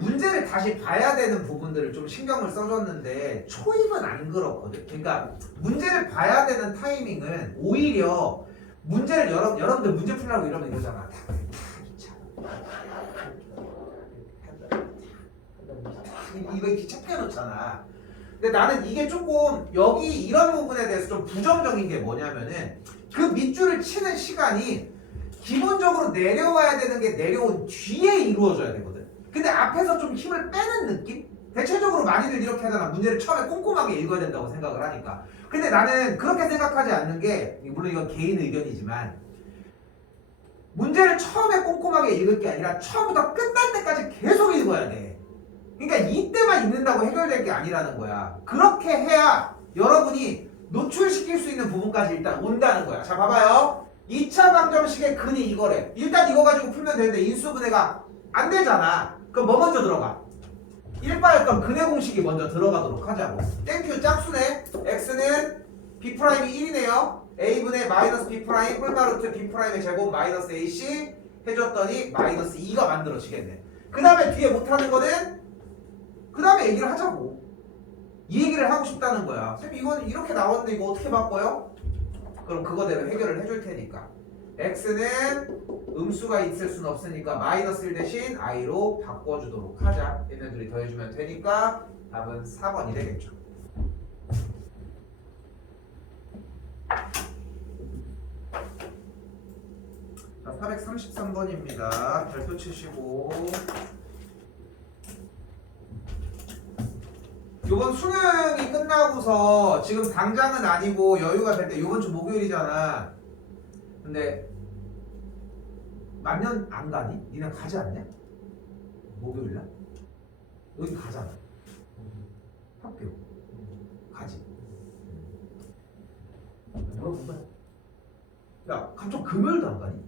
문제를 다시 봐야 되는 부분들을 좀 신경을 써줬는데 초입은 안 그렇거든. 그러니까 문제를 봐야 되는 타이밍은 오히려 문제를 여러분들 문제 풀라고 이러면 이러잖아. 이거 이렇게 착해놓잖아. 근데 나는 이게 조금 여기 이런 부분에 대해서 좀 부정적인 게 뭐냐면은 그 밑줄을 치는 시간이 기본적으로 내려와야 되는 게 내려온 뒤에 이루어져야 되거든. 근데 앞에서 좀 힘을 빼는 느낌? 대체적으로 많이들 이렇게 하잖아. 문제를 처음에 꼼꼼하게 읽어야 된다고 생각을 하니까. 근데 나는 그렇게 생각하지 않는 게 물론 이건 개인 의견이지만 문제를 처음에 꼼꼼하게 읽을 게 아니라 처음부터 끝날 때까지 계속 읽어야 돼. 그러니까 이때만 읽는다고 해결될 게 아니라는 거야. 그렇게 해야 여러분이 노출시킬 수 있는 부분까지 일단 온다는 거야. 자 봐봐요. 2차 방정식의 근이 이거래. 일단 이거 가지고 풀면 되는데 인수분해가 안 되잖아. 그럼 뭐 먼저 들어가? 1바였던 근의 공식이 먼저 들어가도록 하자고. 땡큐 짝수네. x는 b'이 1이네요. a분의 마이너스 b' 뿔마루트 b'의 제곱 마이너스 ac 해줬더니 마이너스 2가 만들어지겠네. 그 다음에 뒤에 못하는 거는 그 다음에 얘기를 하자고. 이 얘기를 하고 싶다는 거야. 쌤 이건 이렇게 나왔는데 이거 어떻게 바꿔요? 그럼 그거대로 해결을 해줄 테니까. x는 음수가 있을 수는 없으니까 마이너스 1 대신 i로 바꿔주도록 하자. 얘네들이 더해주면 되니까 답은 4번이 되겠죠. 자, 433번입니다. 별표 치시고 요번 수능이 끝나고서 지금 당장은 아니고 여유가 될 때 요번 주 목요일이잖아. 근데 만년 안 가니? 니네 가지 않냐? 목요일날? 여기 가잖아. 학교 가지. 물어본 거야. 야 갑자기 금요일도 안 가니?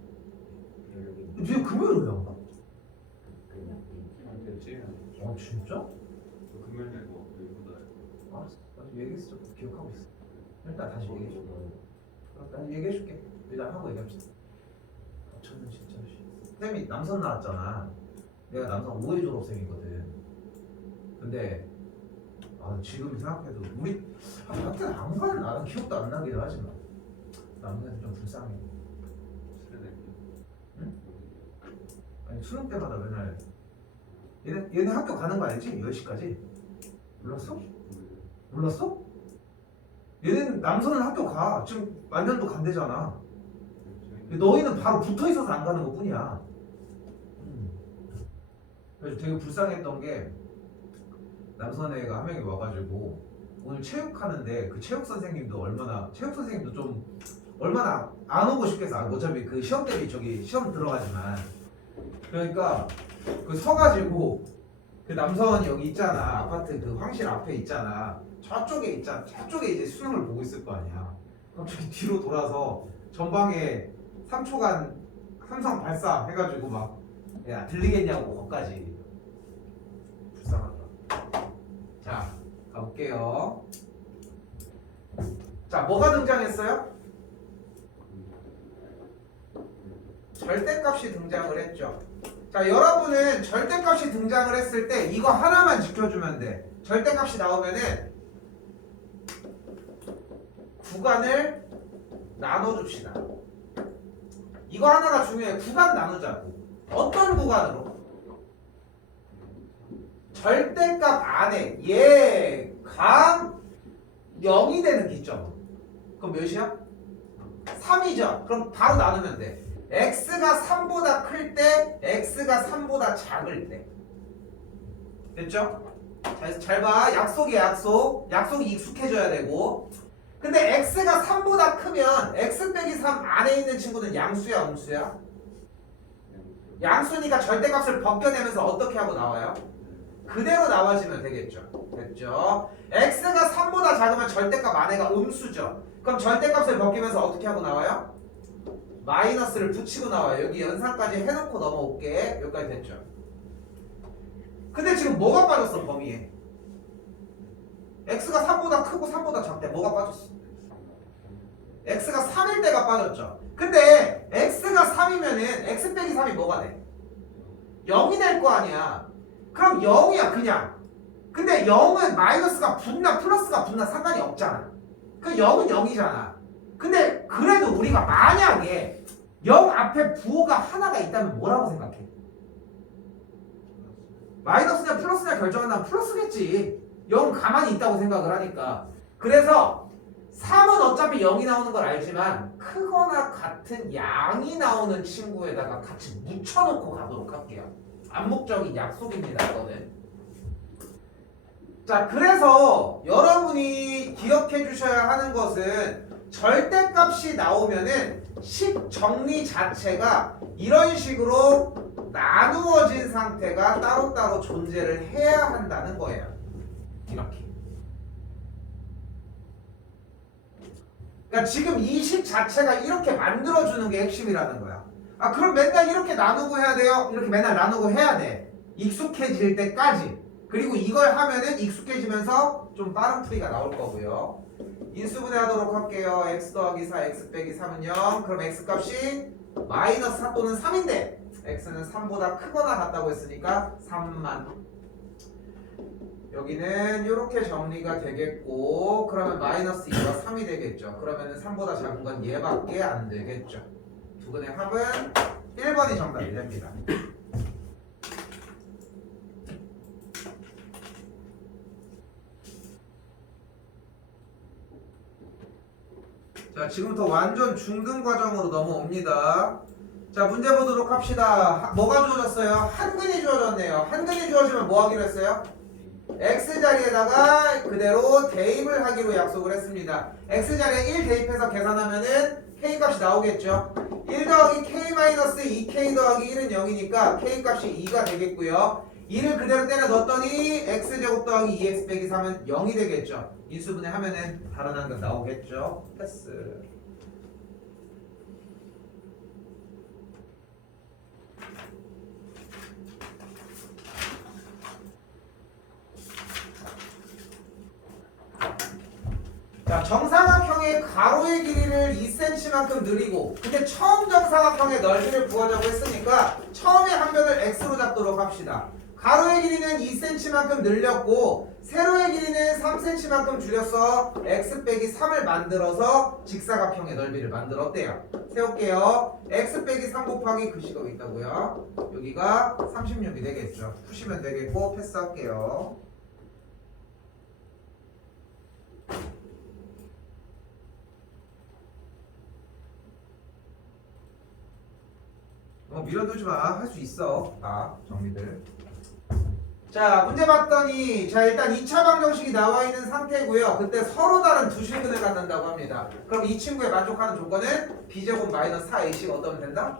니 금요일 왜 안 가? 됐지? 진짜? 금요일 내고 일보다 아, 나도 얘기했어. 기억하고 있어. 일단 다시 얘기해줄게. 다시 얘기해줄게. 일단 하고 얘기합시다. 저는 진짜 쌤이 남선 나왔잖아. 내가 남선 5회 졸업생이거든. 근데 지금 생각해도 우리 하여튼 안 가는 나는 기억도 안 나긴 하지만 남선이 좀 불쌍해. 응? 아니 수능 때마다 맨날 얘네 학교 가는 거 알지? 10시까지? 몰랐어? 몰랐어? 얘네는 남선은 학교 가. 지금 만년도 간대잖아. 너희는 바로 붙어있어서 안 가는 것 뿐이야. 그래서 되게 불쌍했던 게 남선 애가 한 명이 와가지고 오늘 체육하는데 그 체육 선생님도 좀 얼마나 안 오고 싶겠어. 어차피 그 시험 때문에 저기 시험 들어가지만 그러니까 그 서가지고 그 남선이 여기 있잖아. 아파트 그 황실 앞에 있잖아. 저쪽에 이제 수능을 보고 있을 거 아니야. 갑자기 뒤로 돌아서 전방에 3초간 함성 발사 해가지고 막 야 들리겠냐고 거기까지. 불쌍하다. 자 가볼게요. 자 뭐가 등장했어요? 절대값이 등장을 했죠. 자 여러분은 절대값이 등장을 했을 때 이거 하나만 지켜주면 돼. 절대값이 나오면은 구간을 나눠줍시다. 이거 하나가 중요해. 구간 나누자고. 어떤 구간으로? 절대값 안에 얘가 0이 되는 기점. 그럼 몇이야? 3이죠. 그럼 바로 나누면 돼. x가 3보다 클 때, x가 3보다 작을 때. 됐죠? 잘 봐. 약속이야, 약속. 약속이 익숙해져야 되고. 근데 x가 3보다 크면 x 빼기 3 안에 있는 친구는 양수야, 음수야? 양수니까 절대값을 벗겨내면서 어떻게 하고 나와요? 그대로 나와지면 되겠죠. 됐죠? x가 3보다 작으면 절대값 안에가 음수죠. 그럼 절대값을 벗기면서 어떻게 하고 나와요? 마이너스를 붙이고 나와요. 여기 연산까지 해놓고 넘어올게. 여기까지 됐죠? 근데 지금 뭐가 빠졌어 범위에? x가 3보다 크고 3보다 작대. 뭐가 빠졌어? x가 3일 때가 빠졌죠. 근데 x가 3이면은 x 빼기 3이 뭐가 돼? 0이 될 거 아니야. 그럼 0이야 그냥. 근데 0은 마이너스가 붙나 플러스가 붙나 상관이 없잖아. 그 0은 0이잖아. 근데 그래도 우리가 만약에 0 앞에 부호가 하나가 있다면 뭐라고 생각해? 마이너스냐 플러스냐 결정한다면 플러스겠지. 0 가만히 있다고 생각을 하니까. 그래서 3은 어차피 0이 나오는 걸 알지만 크거나 같은 양이 나오는 친구에다가 같이 묻혀놓고 가도록 할게요. 암묵적인 약속입니다. 이거는. 자, 그래서 여러분이 기억해 주셔야 하는 것은 절대값이 나오면은 식 정리 자체가 이런 식으로 나누어진 상태가 따로따로 존재를 해야 한다는 거예요. 이렇게. 그러니까 지금 이 식 자체가 이렇게 만들어주는 게 핵심이라는 거야. 아 그럼 맨날 이렇게 나누고 해야 돼요? 이렇게 맨날 나누고 해야 돼. 익숙해질 때까지. 그리고 이걸 하면은 익숙해지면서 좀 빠른 풀이가 나올 거고요. 인수분해 하도록 할게요. x 더하기 4, x 빼기 3은 0. 그럼 x값이 마이너스 4 또는 3인데 x는 3보다 크거나 같다고 했으니까 3만. 여기는 이렇게 정리가 되겠고, 그러면 마이너스 2가 3이 되겠죠. 그러면 3보다 작은 건 얘밖에 안 되겠죠. 두근의 합은 1번이 정답이 됩니다. 자, 지금부터 완전 중등 과정으로 넘어옵니다. 자, 문제 보도록 합시다. 뭐가 주어졌어요? 한근이 주어졌네요. 한근이 주어지면 뭐 하기로 했어요? X자리에다가 그대로 대입을 하기로 약속을 했습니다. X자리에 1 대입해서 계산하면은 K값이 나오겠죠. 1 더하기 K-2K 더하기 1은 0이니까 K값이 2가 되겠고요. 2를 그대로 때려 넣었더니 X제곱 더하기 2X 빼기 3은 0이 되겠죠. 인수분해 하면은 다른 한근 나오겠죠. 패스. 자, 정사각형의 가로의 길이를 2cm만큼 늘리고, 근데 처음 정사각형의 넓이를 구하자고 했으니까 처음에 한 변을 x로 잡도록 합시다. 가로의 길이는 2cm만큼 늘렸고 세로의 길이는 3cm만큼 줄여서 x 빼기 3을 만들어서 직사각형의 넓이를 만들었대요. 세울게요. x 빼기 3 곱하기 글씨가 여기 있다고요. 여기가 36이 되겠죠. 푸시면 되겠고 패스할게요. 밀어두지 마. 할 수 있어. 다 정리들. 자, 문제 봤더니 자 일단 2차 방정식이 나와 있는 상태고요. 그때 서로 다른 두 실근을 갖는다고 합니다. 그럼 이 친구에 만족하는 조건은 b제곱 마이너스 4ac가 어떠면 된다?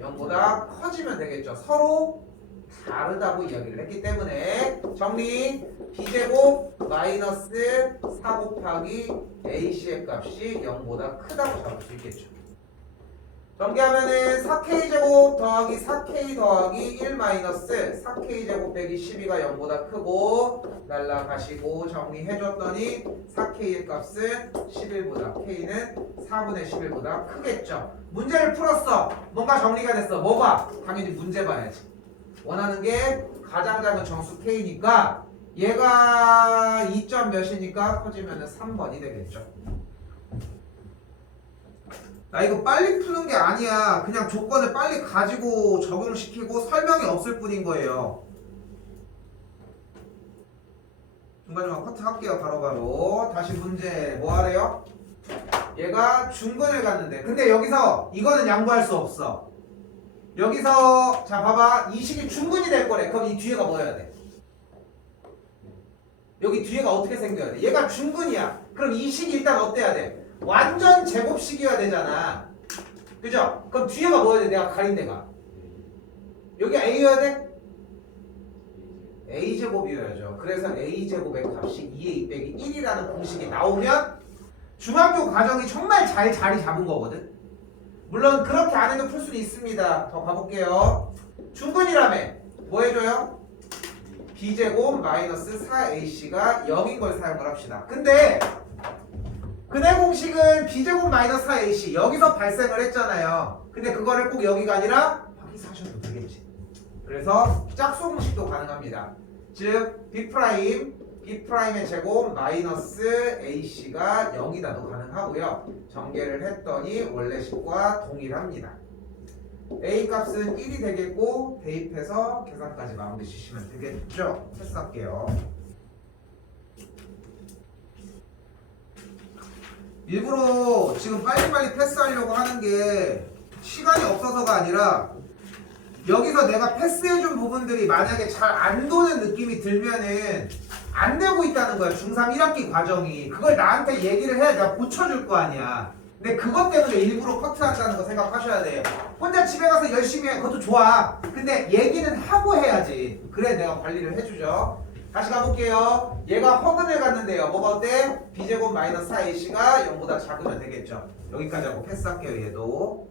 0보다 커지면 되겠죠. 서로 다르다고 이야기를 했기 때문에 정리 b제곱 마이너스 4 곱하기 ac의 값이 0보다 크다고 잡을 수 있겠죠. 전개하면은 4k제곱 더하기 4k 더하기 1 마이너스 4k제곱 빼기 12가 0보다 크고 날라가시고 정리해줬더니 4k의 값은 11보다 k는 4분의 11보다 크겠죠. 문제를 풀었어. 뭔가 정리가 됐어. 뭐가? 당연히 문제 봐야지. 원하는 게 가장 작은 정수 k니까 얘가 2점 몇이니까 커지면은 3번이 되겠죠. 나 이거 빨리 푸는 게 아니야. 그냥 조건을 빨리 가지고 적용시키고 설명이 없을 뿐인 거예요. 중간중간 커트할게요. 바로바로. 다시 문제 뭐 하래요? 얘가 중근을 갔는데 근데 여기서 이거는 양보할 수 없어. 여기서 자 봐봐. 이 식이 중근이 될 거래. 그럼 이 뒤에가 뭐여야 돼? 여기 뒤에가 어떻게 생겨야 돼? 얘가 중근이야. 그럼 이 식이 일단 어때야 돼? 완전 제곱식이어야 되잖아. 그죠? 그럼 뒤에가 뭐여야 돼? 내가 가린 데가 여기 A여야 돼? A제곱이어야죠. 그래서 A제곱의 값이 2A 빼기 1이라는 공식이 나오면 중학교 과정이 정말 잘 자리 잡은 거거든. 물론 그렇게 안 해도 풀 수는 있습니다. 더 가볼게요. 중근이라며 뭐 해줘요? B제곱 마이너스 4AC가 0인 걸 사용을 합시다. 근데 근해 공식은 B제곱 마이너스 4AC 여기서 발생을 했잖아요. 근데 그거를 꼭 여기가 아니라 여기서 하셔도 되겠지. 그래서 짝수 공식도 가능합니다. 즉 B'의 제곱 마이너스 AC가 0이다도 가능하고요. 전개를 했더니 원래 식과 동일합니다. A 값은 1이 되겠고 대입해서 계산까지 마무리 지시면 되겠죠. 패스할게요. 일부러 지금 빨리빨리 패스하려고 하는 게 시간이 없어서가 아니라 여기서 내가 패스해준 부분들이 만약에 잘 안 도는 느낌이 들면은 안 되고 있다는 거야. 중3 1학기 과정이. 그걸 나한테 얘기를 해야 내가 고쳐줄 거 아니야. 근데 그것 때문에 일부러 커트한다는 거 생각하셔야 돼요. 혼자 집에 가서 열심히 해. 그것도 좋아. 근데 얘기는 하고 해야지. 그래 내가 관리를 해주죠. 다시 가볼게요. 얘가 허근을 갔는데요. 뭐가 어때? B제곱 마이너스 4AC가 0보다 작으면 되겠죠. 여기까지 하고 패스할게요. 얘도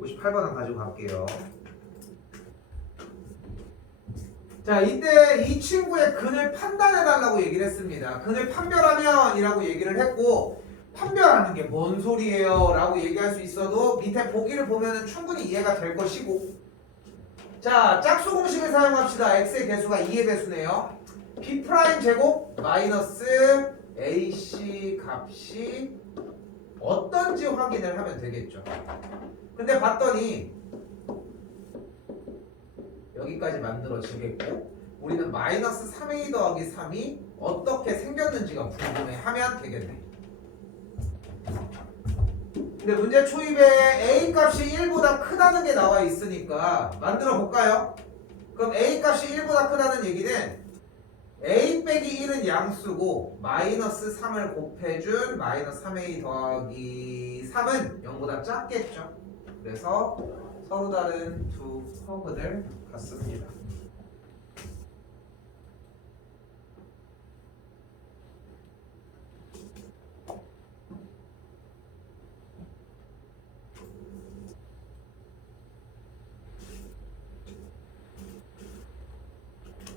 58번은 가지고 갈게요. 자, 이때 이 친구의 근을 판단해달라고 얘기를 했습니다. 근을 판별하면 이라고 얘기를 했고 판별하는 게 뭔 소리예요? 라고 얘기할 수 있어도 밑에 보기를 보면 충분히 이해가 될 것이고 자, 짝수 공식을 사용합시다. x의 개수가 2의 배수네요. B' 제곱 마이너스 AC 값이 어떤지 확인을 하면 되겠죠. 근데 봤더니 여기까지 만들어지겠고 우리는 마이너스 3a 더하기 3이 어떻게 생겼는지가 궁금해 하면 되겠네. 근데 문제 초입에 a 값이 1보다 크다는 게 나와 있으니까 만들어 볼까요? 그럼 a 값이 1보다 크다는 얘기는 a 빼기 1은 양수고 마이너스 3을 곱해준 마이너스 3a 더하기 3은 0보다 작겠죠. 그래서 서로 다른 두 허근을 갖습니다.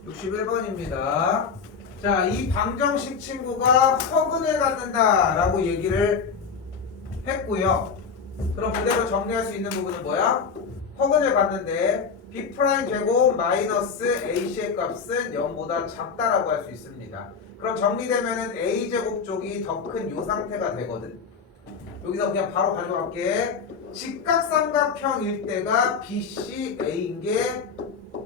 (61번입니다) 자, 이 방정식 친구가 허근을 갖는다 라고 얘기를 했고요. 그럼 그대로 정리할 수 있는 부분은 뭐야? 허근을 갖는데 B' 제곱 마이너스 AC의 값은 0보다 작다라고 할 수 있습니다. 그럼 정리되면은 A제곱 쪽이 더 큰 요 상태가 되거든. 여기서 그냥 바로 가져갈게. 직각삼각형일 때가 BCA인 게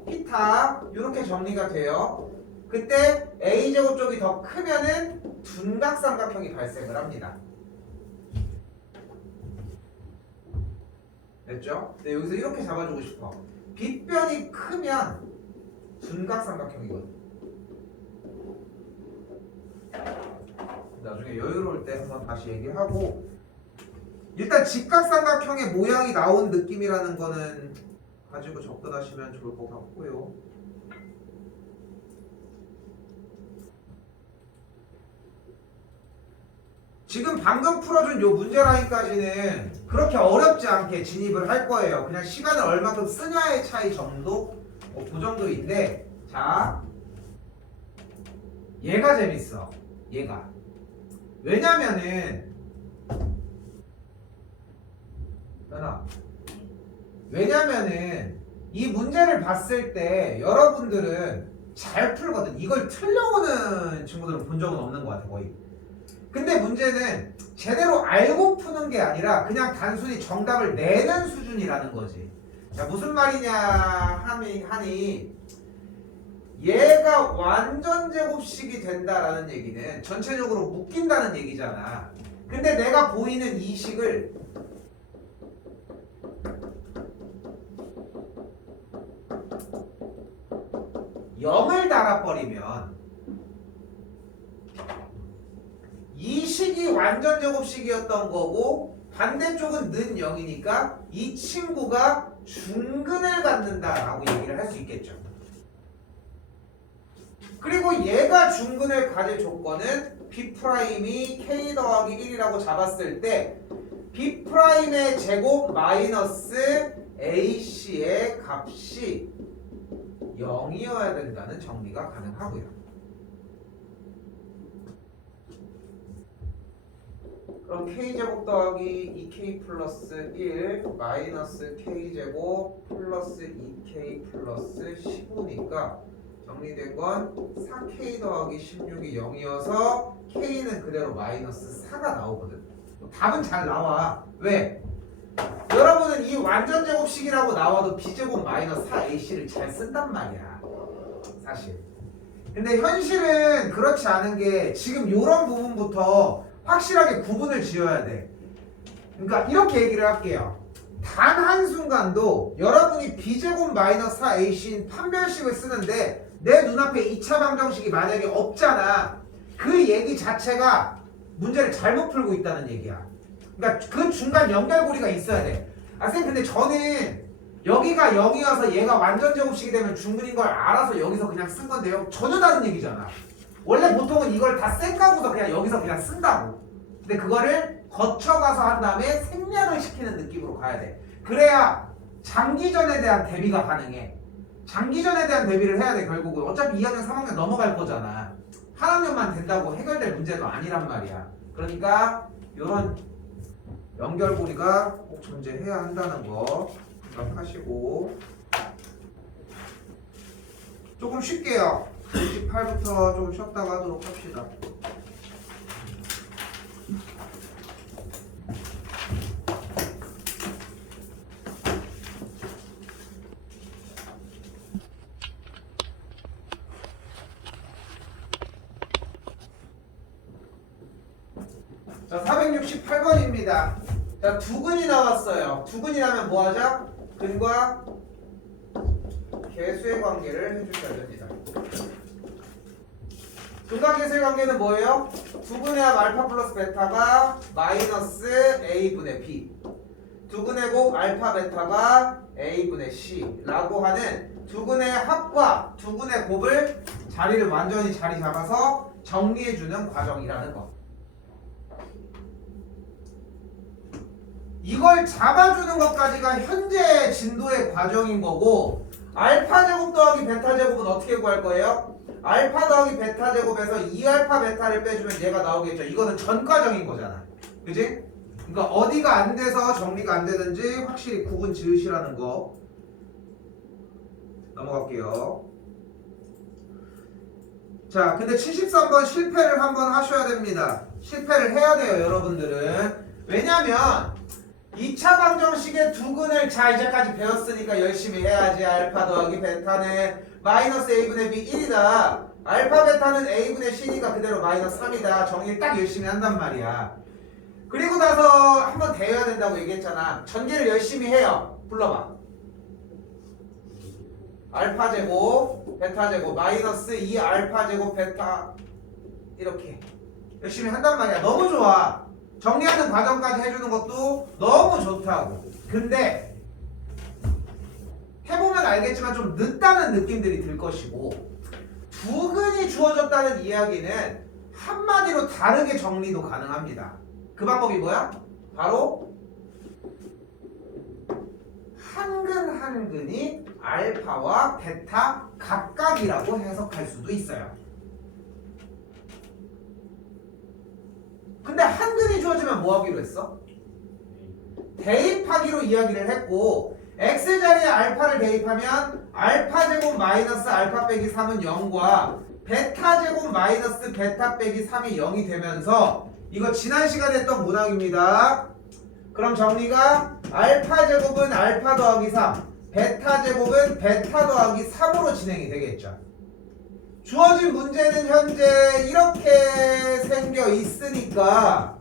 피타 이렇게 정리가 돼요. 그때 A제곱 쪽이 더 크면은 둔각삼각형이 발생을 합니다. 됐죠? 근데 여기서 이렇게 잡아주고 싶어. 빗변이 크면 둔각삼각형이거든. 나중에 여유로울 때 한번 다시 얘기하고 일단 직각삼각형의 모양이 나온 느낌이라는 거는 가지고 접근하시면 좋을 것 같고요. 지금 방금 풀어준 요 문제 라인까지는 그렇게 어렵지 않게 진입을 할 거예요. 그냥 시간을 얼마큼 쓰냐의 차이 정도? 그 정도인데, 자, 얘가 재밌어. 얘가. 왜냐면은, 왜냐면은 이 문제를 봤을 때 여러분들은 잘 풀거든. 이걸 틀려오는 친구들은 본 적은 없는 것 같아, 거의. 근데 문제는 제대로 알고 푸는 게 아니라 그냥 단순히 정답을 내는 수준이라는 거지. 자, 무슨 말이냐 하니 얘가 완전 제곱식이 된다라는 얘기는 전체적으로 묶인다는 얘기잖아. 근데 내가 보이는 이 식을 영을 달아버리면 이 식이 완전 제곱식이었던 거고 반대쪽은 는 0이니까 이 친구가 중근을 갖는다라고 얘기를 할 수 있겠죠. 그리고 얘가 중근을 가질 조건은 B'이 K 더하기 1이라고 잡았을 때 B'의 제곱 마이너스 AC의 값이 0이어야 된다는 정리가 가능하고요. 그럼 K제곱 더하기 2K 플러스 1 마이너스 K제곱 플러스 2K 플러스 15니까 정리된 건 4K 더하기 16이 0이어서 K는 그대로 마이너스 4가 나오거든. 답은 잘 나와. 왜? 여러분은 이 완전 제곱식이라고 나와도 B제곱 마이너스 4AC를 잘 쓴단 말이야. 사실. 근데 현실은 그렇지 않은 게 지금 이런 부분부터 확실하게 구분을 지어야 돼. 그러니까 이렇게 얘기를 할게요. 단 한순간도 여러분이 B제곱 마이너스 4AC인 판별식을 쓰는데 내 눈앞에 2차 방정식이 만약에 없잖아. 그 얘기 자체가 문제를 잘못 풀고 있다는 얘기야. 그러니까 그 중간 연결고리가 있어야 돼. 아 선생님 근데 저는 여기가 0이어서 얘가 완전 제곱식이 되면 중근인 걸 알아서 여기서 그냥 쓴 건데요. 전혀 다른 얘기잖아. 원래 보통은 이걸 다 쌩까고서 그냥 여기서 그냥 쓴다고. 근데 그거를 거쳐가서 한 다음에 생략을 시키는 느낌으로 가야 돼. 그래야 장기전에 대한 대비가 가능해. 장기전에 대한 대비를 해야 돼. 결국은 어차피 2학년 3학년 넘어갈 거잖아. 한 학년만 된다고 해결될 문제도 아니란 말이야. 그러니까 이런 연결고리가 꼭 존재해야 한다는 거 생각하시고 조금 쉴게요. 28부터 좀 쉬었다가 하도록 합시다. 자, 468번입니다. 자, 두근이 나왔어요. 두근이 나면 뭐 하자? 근과 개수의 관계를 해주셔야 됩니다. 근과 개수의 관계는 뭐예요? 두근의 합 알파 플러스 베타가 마이너스 A분의 B, 두근의 곱 알파 베타가 A분의 C라고 하는 두근의 합과 두근의 곱을 자리를 완전히 자리 잡아서 정리해주는 과정이라는 거. 이걸 잡아주는 것까지가 현재 진도의 과정인 거고, 알파 제곱 더하기 베타 제곱은 어떻게 구할 거예요? 알파 더하기 베타 제곱에서 2알파 베타를 빼주면 얘가 나오겠죠. 이거는 전 과정인 거잖아. 그지? 그러니까 어디가 안 돼서 정리가 안 되는지 확실히 구분 지으시라는 거. 넘어갈게요. 자, 근데 73번 실패를 한번 하셔야 됩니다. 실패를 해야 돼요, 여러분들은. 왜냐면 2차 방정식의 두근을 자 이제까지 배웠으니까 열심히 해야지. 알파 더하기 베타는 마이너스 A분의 B 1이다. 알파 베타는 A분의 C니까 그대로 마이너스 3이다. 정리를 딱 열심히 한단 말이야. 그리고 나서 한번 대해야 된다고 얘기했잖아. 전개를 열심히 해요. 불러봐. 알파 제곱 베타 제곱 마이너스 2알파 제곱 베타 이렇게 열심히 한단 말이야. 너무 좋아. 정리하는 과정까지 해주는 것도 너무 좋다고. 근데 알겠지만 좀 늦다는 느낌들이 들 것이고 두근이 주어졌다는 이야기는 한마디로 다르게 정리도 가능합니다. 그 방법이 뭐야? 바로 한근 한근이 알파와 베타 각각이라고 해석할 수도 있어요. 근데 한근이 주어지면 뭐 하기로 했어? 대입하기로 이야기를 했고 x자리에 알파를 대입하면 알파 제곱 마이너스 알파 빼기 3은 0과 베타 제곱 마이너스 베타 빼기 3이 0이 되면서 이거 지난 시간에 했던 문항입니다. 그럼 정리가 알파 제곱은 알파 더하기 3 베타 제곱은 베타 더하기 3으로 진행이 되겠죠. 주어진 문제는 현재 이렇게 생겨 있으니까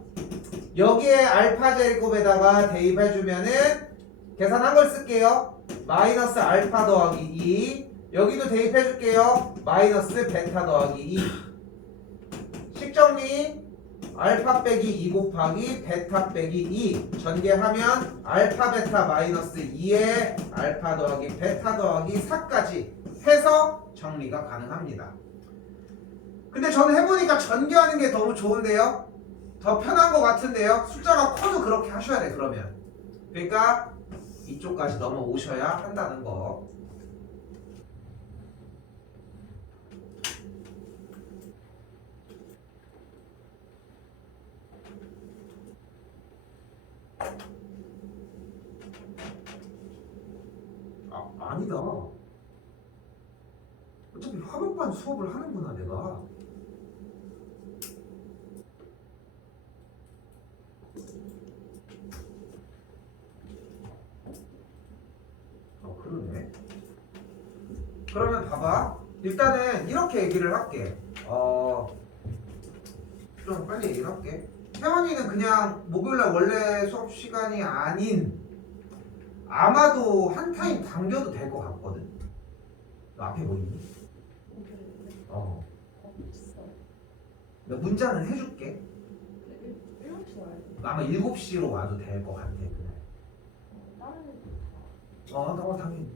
여기에 알파 제곱에다가 대입해주면은 계산한 걸 쓸게요. 마이너스 알파 더하기 2 여기도 대입해줄게요. 마이너스 베타 더하기 2 식정리 알파 빼기 2 곱하기 베타 빼기 2 전개하면 알파 베타 마이너스 2에 알파 더하기 베타 더하기 4까지 해서 정리가 가능합니다. 근데 저는 해보니까 전개하는 게 너무 좋은데요? 더 편한 것 같은데요? 숫자가 커도 그렇게 하셔야 돼 그러면. 그러니까 이쪽까지 넘어오셔야 한다는 거. 아니다. 어차피 화면반 수업을 하는구나 내가. 그러네. 그러면 봐봐. 일단은 이렇게 얘기를 할게. 좀 빨리 얘기를 할게. 태원이는 그냥 목요일날 원래 수업 시간이 아닌 아마도 한 타임 당겨도 될 것 같거든. 너 앞에 뭐 있니? 어. 나 문자는 해줄게. 7시 와야 돼. 아마 7시로 와도 될 것 같아 그날. 다른 당연히.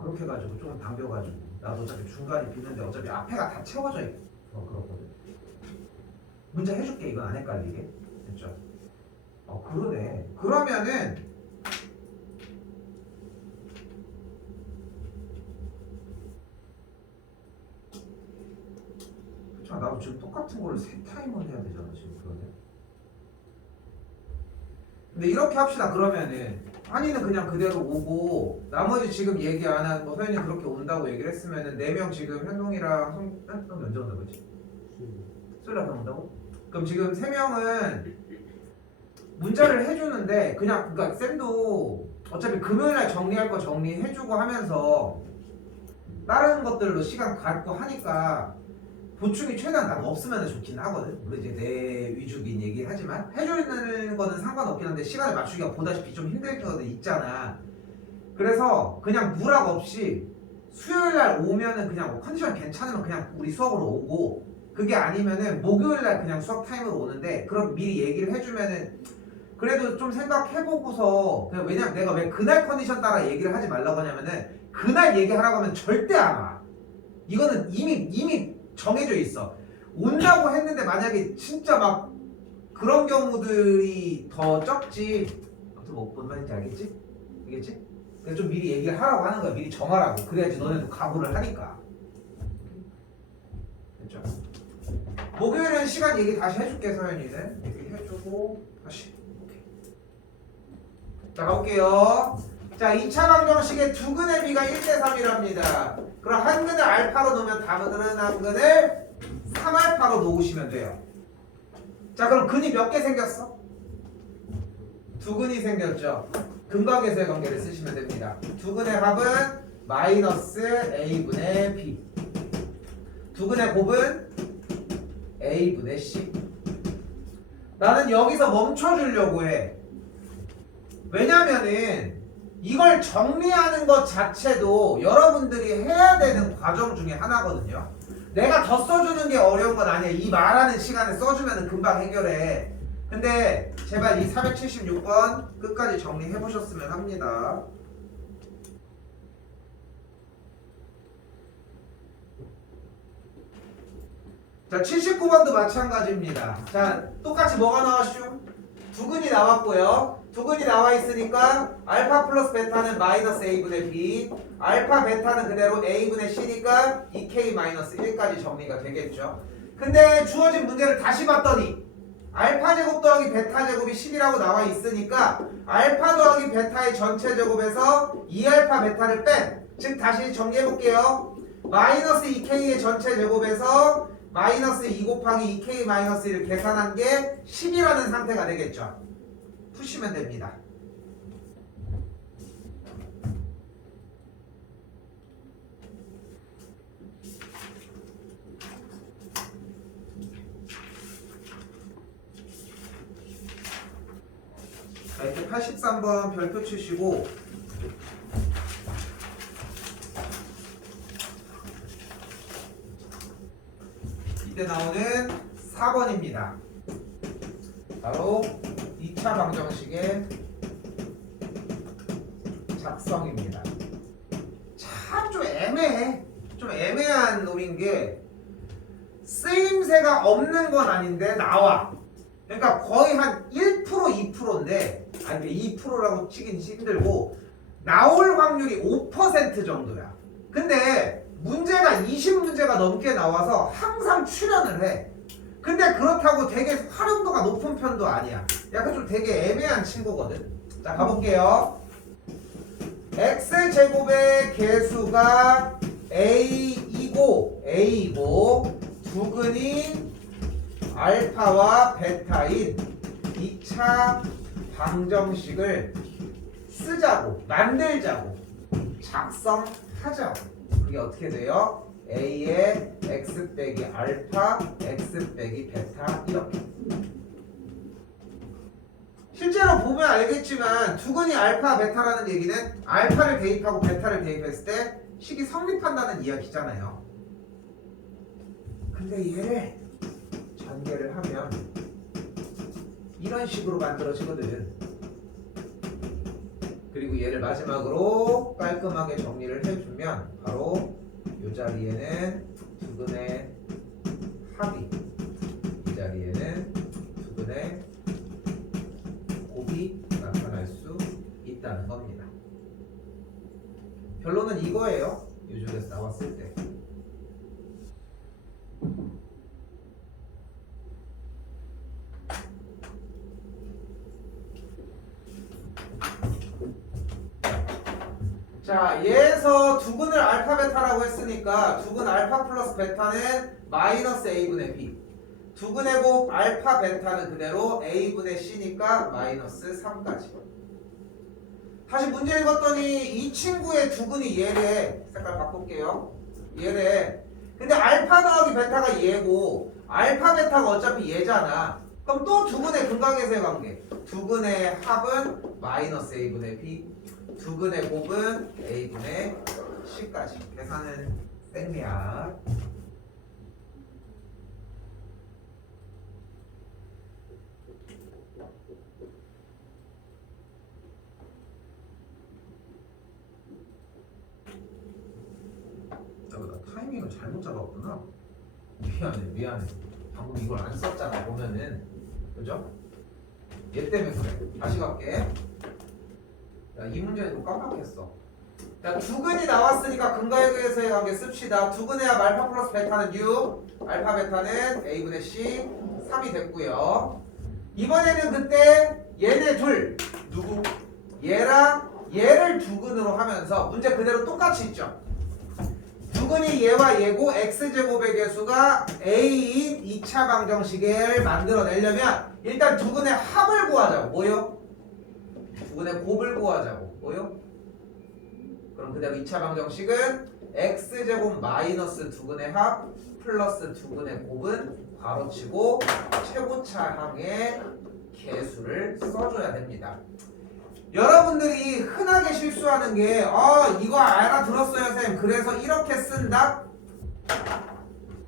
그렇게 해가지고 조금 당겨가지고 나도 어차피 중간이 비는데 어차피 앞에가 다 채워져 있어. 그렇거든. 문자 해줄게. 이건 안 헷갈리게. 됐죠? 그러네. 그러면은 자, 나도 지금 똑같은 거를 3타임을 해야 되잖아 지금. 그러네. 근데 이렇게 합시다. 그러면은 한이는 그냥 그대로 오고 나머지 지금 얘기 안 한 뭐 서현이 그렇게 온다고 얘기를 했으면은 4명 지금 현동이랑 현동이 언제 온다고 했지? 수요일날 온다고? 그럼 지금 3명은 문자를 해주는데 그냥 그러니까 쌤도 어차피 금요일날 정리할 거 정리해주고 하면서 다른 것들로 시간 갖고 하니까 보충이 최대한 난 없으면 좋긴 하거든. 물론 이제 내 위주긴 얘기를 하지만 해주는 거는 상관없긴 한데 시간을 맞추기가 보다시피 좀 힘들 때도 있잖아. 그래서 그냥 누락 없이 수요일날 오면은 그냥 뭐 컨디션 괜찮으면 그냥 우리 수업으로 오고 그게 아니면은 목요일날 그냥 수업 타임으로 오는데 그럼 미리 얘기를 해주면은 그래도 좀 생각해보고서 그냥 왜냐면 내가 왜 그날 컨디션 따라 얘기를 하지 말라고 하냐면은 그날 얘기하라고 하면 절대 안 와. 이거는 이미 정해져 있어. 온다고 했는데 만약에 진짜 막 그런 경우들이 더 적지. 아무튼 뭔 말인지 알겠지? 알겠지? 그래서 좀 미리 얘기를 하라고 하는 거야. 미리 정하라고. 그래야지 너네도 각오를 하니까. 됐죠? 목요일은 시간 얘기 다시 해줄게. 서현이는 얘기해주고 다시. 오케이. 자 가볼게요. 자 2차 방정식의 두근의 비가 1대3이랍니다. 그럼 한근을 알파로 놓으면 다른 한근을 3알파로 놓으시면 돼요. 자 그럼 근이 몇 개 생겼어? 두 근이 생겼죠. 근각에서의 관계를 쓰시면 됩니다. 두 근의 합은 마이너스 a분의 b. 두 근의 곱은 a분의 c. 나는 여기서 멈춰주려고 해. 왜냐면은 이걸 정리하는 것 자체도 여러분들이 해야 되는 과정 중에 하나거든요. 내가 더 써주는 게 어려운 건 아니야. 이 말하는 시간에 써주면 금방 해결해. 근데 제발 이 476번 끝까지 정리해 보셨으면 합니다. 자 79번도 마찬가지입니다. 자 똑같이 뭐가 나왔슈? 두근이 나왔고요. 두근이 나와 있으니까 알파 플러스 베타는 마이너스 a분의 b, 알파 베타는 그대로 a분의 c니까 2k 마이너스 1까지 정리가 되겠죠. 근데 주어진 문제를 다시 봤더니 알파 제곱 더하기 베타 제곱이 10이라고 나와 있으니까 알파 더하기 베타의 전체 제곱에서 2알파 베타를 뺀, 즉 다시 정리해 볼게요. 마이너스 2k의 전체 제곱에서 마이너스 2 곱하기 2k 마이너스 1을 계산한 게 10이라는 상태가 되겠죠. 푸시면 됩니다. 자, 이렇게 83번 별표 치시고 이때 나오는 4번입니다. 바로 2차 방정식의 작성입니다. 참 좀 애매해. 좀 애매한 놈인 게 쓰임새가 없는 건 아닌데 나와. 그러니까 거의 한 1% 2%인데 아니 2%라고 치긴 힘들고 나올 확률이 5% 정도야. 근데 문제가 20문제가 넘게 나와서 항상 출연을 해. 근데 그렇다고 되게 활용도가 높은 편도 아니야. 약간 좀 되게 애매한 친구거든. 자 가볼게요. x제곱의 개수가 a이고 두근이 알파와 베타인 2차 방정식을 쓰자고, 만들자고, 작성하자고. 그게 어떻게 돼요? a의 x 빼기 알파, x 빼기 베타 이렇게. 실제로 보면 알겠지만 두근이 알파, 베타라는 얘기는 알파를 대입하고 베타를 대입했을 때 식이 성립한다는 이야기잖아요. 근데 얘를 전개를 하면 이런 식으로 만들어지거든. 그리고 얘를 마지막으로 깔끔하게 정리를 해주면 바로 이 자리에는 두근의 합이, 이 자리에는 두근의 곱이 나타날 수 있다는 겁니다. 결론은 이거예요. 유줄에서 나왔을 때. 자, 얘에서 두근을 알파 베타라고 했으니까 두근 알파 플러스 베타는 마이너스 a분의 b, 두근의 곱 알파 베타는 그대로 a분의 c니까 마이너스 3까지. 다시 문제 읽었더니 이 친구의 두근이 얘래. 색깔 바꿀게요. 얘래. 근데 알파 더하기 베타가 얘고 알파 베타가 어차피 얘잖아. 그럼 또 두근의 근각에서의 관계. 두근의 합은 마이너스 a분의 b, 두근의 곱은 a분의 c까지. 계산은 생략. 나 타이밍을 잘못 잡았구나. 미안해. 방금 이걸 안 썼잖아. 보면은 그죠? 얘 때문에 그래. 다시 갈게. 야, 이 문제는 깜빡했어. 자, 두근이 나왔으니까 근각에서의 관계 씁시다. 두근의 합 알파 플러스 베타는 6, 알파 베타는 a분의 c, 3이 됐고요. 이번에는 그때 얘네 둘 누구? 얘랑 얘를 두근으로 하면서 문제 그대로 똑같이 있죠. 두근이 얘와 얘고 x제곱의 개수가 a인 2차 방정식을 만들어내려면 일단 두근의 합을 구하자고. 뭐요? 두근의 곱을 구하자고. 뭐요? 그럼 그대로 2차 방정식은 x제곱 마이너스 두근의 합 플러스 두근의 곱은 괄호치고 최고차항의 개수를 써줘야 됩니다. 여러분들이 흔하게 실수하는 게 이거 알아들었어요 쌤, 그래서 이렇게 쓴다?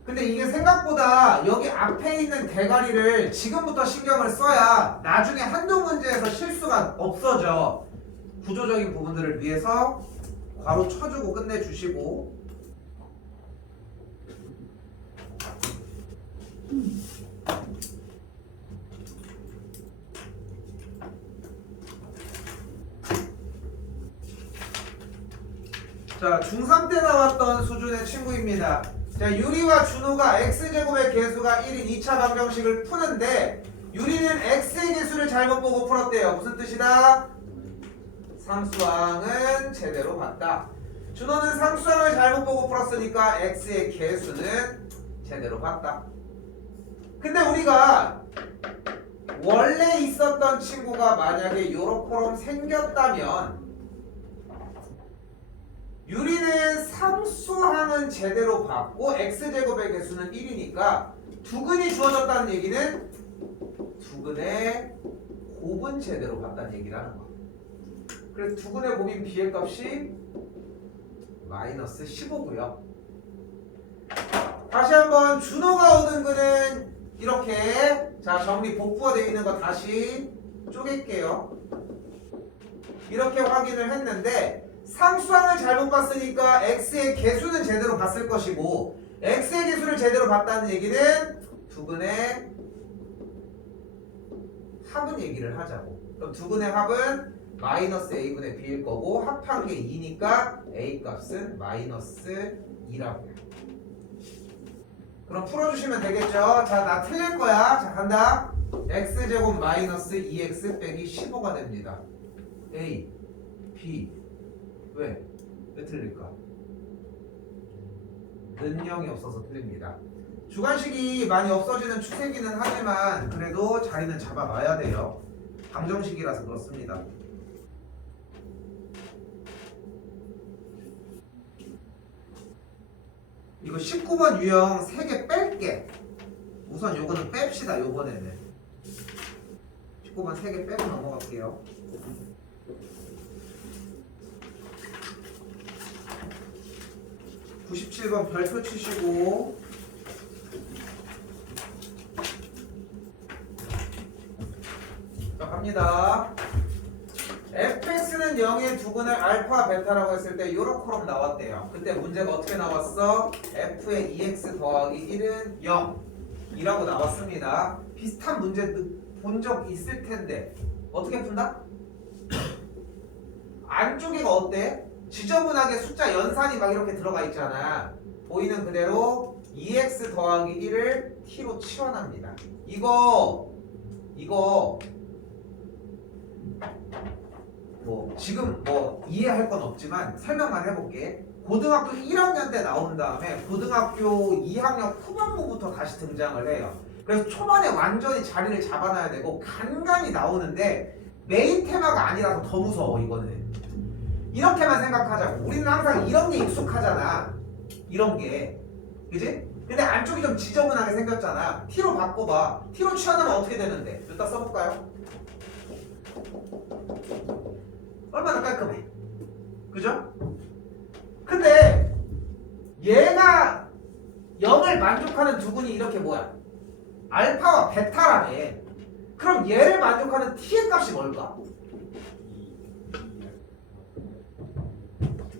근데 이게 생각보다 여기 앞에 있는 대가리를 지금부터 신경을 써야 나중에 한두 문제에서 실수가 없어져. 구조적인 부분들을 위해서 괄호 쳐주고 끝내주시고. 자, 중3 때 나왔던 수준의 친구입니다. 자, 유리와 준호가 x제곱의 개수가 1인 2차 방정식을 푸는데 유리는 x의 개수를 잘못 보고 풀었대요. 무슨 뜻이다? 상수항은 제대로 봤다. 준호는 상수항을 잘못 보고 풀었으니까 x의 개수는 제대로 봤다. 근데 우리가 원래 있었던 친구가 만약에 요렇게럼 생겼다면 유리는 상수항은 제대로 봤고 x제곱의 개수는 1이니까 두근이 주어졌다는 얘기는 두근의 곱은 제대로 봤다는 얘기라는 거야. 그래서 두근의 곱인 b의 값이 마이너스 15고요. 다시 한번 준호가 얻은 근은 이렇게 자 정리 복부가 되어 있는 거 다시 쪼갤게요. 이렇게 확인을 했는데 상수항을 잘못 봤으니까 x의 개수는 제대로 봤을 것이고 x의 개수를 제대로 봤다는 얘기는 두근의 합은 얘기를 하자고. 그럼 두근의 합은 마이너스 a분의 b일 거고 합한 게 2니까 a 값은 마이너스 2라고요. 그럼 풀어주시면 되겠죠. 자, 나 틀릴 거야. 자, 간다. x제곱 마이너스 2x 빼기 15가 됩니다. a, b. 왜? 왜 틀릴까? 는영이 없어서 틀립니다. 주관식이 많이 없어지는 추세기는 하지만 그래도 자리는 잡아놔야 돼요. 방정식이라서 그렇습니다. 이거 19번 유형 3개 뺄게. 우선 요거는 뺍시다. 요번에는 19번 3개 빼고 넘어갈게요. (97번) 별표 치시고 자 갑니다. fx는 0의 두근을 알파 베타라고 했을 때 요렇게럼 나왔대요. 그때 문제가 어떻게 나왔어? f의 2x 더하기 1은 0이라고 나왔습니다. 비슷한 문제 본 적 있을 텐데 어떻게 푼다? 안쪽에가 어때? 지저분하게 숫자 연산이 막 이렇게 들어가 있잖아. 보이는 그대로 2x 더하기 1을 t로 치환합니다. 이거 뭐 지금 뭐 이해할 건 없지만 설명만 해볼게. 고등학교 1학년 때 나온 다음에 고등학교 2학년 후반부부터 다시 등장을 해요. 그래서 초반에 완전히 자리를 잡아놔야 되고 간간히 나오는데 메인 테마가 아니라서 더 무서워. 이거는 이렇게만 생각하자고. 우리는 항상 이런 게 익숙하잖아. 이런 게 그지? 근데 안쪽이 좀 지저분하게 생겼잖아. t로 바꿔봐. t로 치환하면 어떻게 되는데? 여기다 써볼까요? 얼마나 깔끔해. 그죠? 근데 얘가 0을 만족하는 두근이 이렇게 뭐야? 알파와 베타라며. 그럼 얘를 만족하는 t의 값이 뭘까?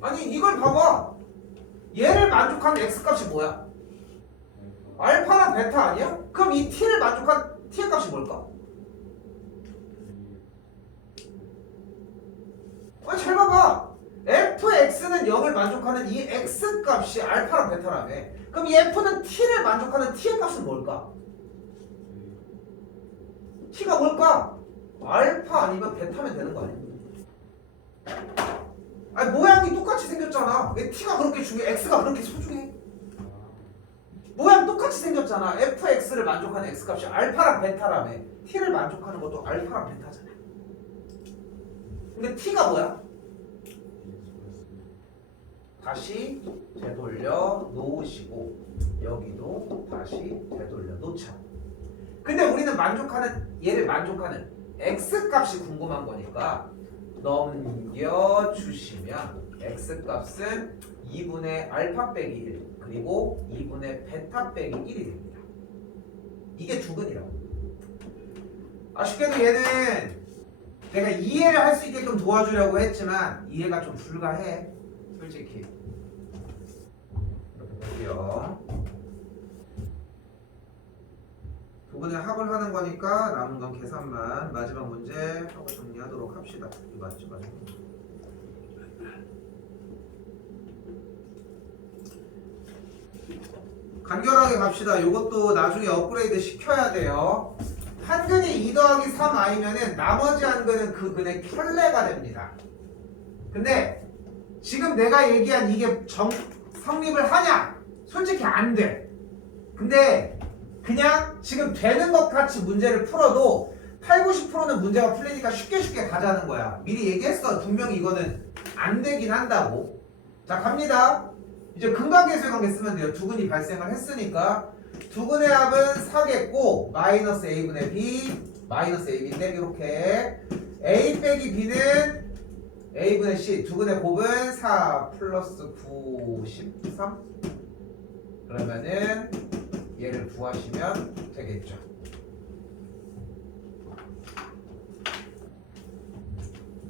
아니 이걸 봐봐. 얘를 만족하는 x 값이 뭐야? 알파랑 베타 아니야? 그럼 이 t를 만족한 t의 값이 뭘까? 아니 잘 봐봐. fx는 0을 만족하는 이 x 값이 알파랑 베타라며. 그럼 이 f는 t를 만족하는 t의 값은 뭘까? t가 뭘까? 알파 아니면 베타면 되는 거 아니야? 아니 모양이 똑같이 생겼잖아. 왜 t가 그렇게 중요해? x가 그렇게 소중해? 모양 똑같이 생겼잖아. fx를 만족하는 x값이 알파랑 베타라며. t를 만족하는 것도 알파랑 베타잖아. 근데 t가 뭐야? 다시 되돌려 놓으시고 여기도 다시 되돌려 놓자. 근데 우리는 얘를 만족하는 x값이 궁금한 거니까 넘겨주시면 x값은 2분의 알파 빼기 1 그리고 2분의 베타 빼기 1이 됩니다. 이게 두근이라고. 아쉽게도 얘는 내가 이해를 할 수 있게끔 도와주려고 했지만 이해가 좀 불가해. 솔직히 이렇게 볼게요. 부분의 합을 하는 거니까 남은 건 계산만 마지막 문제 하고 정리하도록 합시다. 이거 맞죠? 맞죠? 간결하게 갑시다. 이것도 나중에 업그레이드 시켜야 돼요. 한근이 2 더하기 3i면은 나머지 한근은 그 근의 켤레가 됩니다. 근데 지금 내가 얘기한 이게 성립을 하냐? 솔직히 안 돼. 근데 그냥 지금 되는 것 같이 문제를 풀어도 8, 90%는 문제가 풀리니까 쉽게 가자는 거야. 미리 얘기했어. 분명히 이거는 안 되긴 한다고. 자, 갑니다. 이제 근각계수의 관계 쓰면 돼요. 두근이 발생을 했으니까 두근의 합은 4겠고 마이너스 a분의 b 마이너스 ab인데 이렇게 a 빼기 b는 a분의 c 두근의 곱은 4 플러스 9 13 그러면은 얘를 구하시면 되겠죠.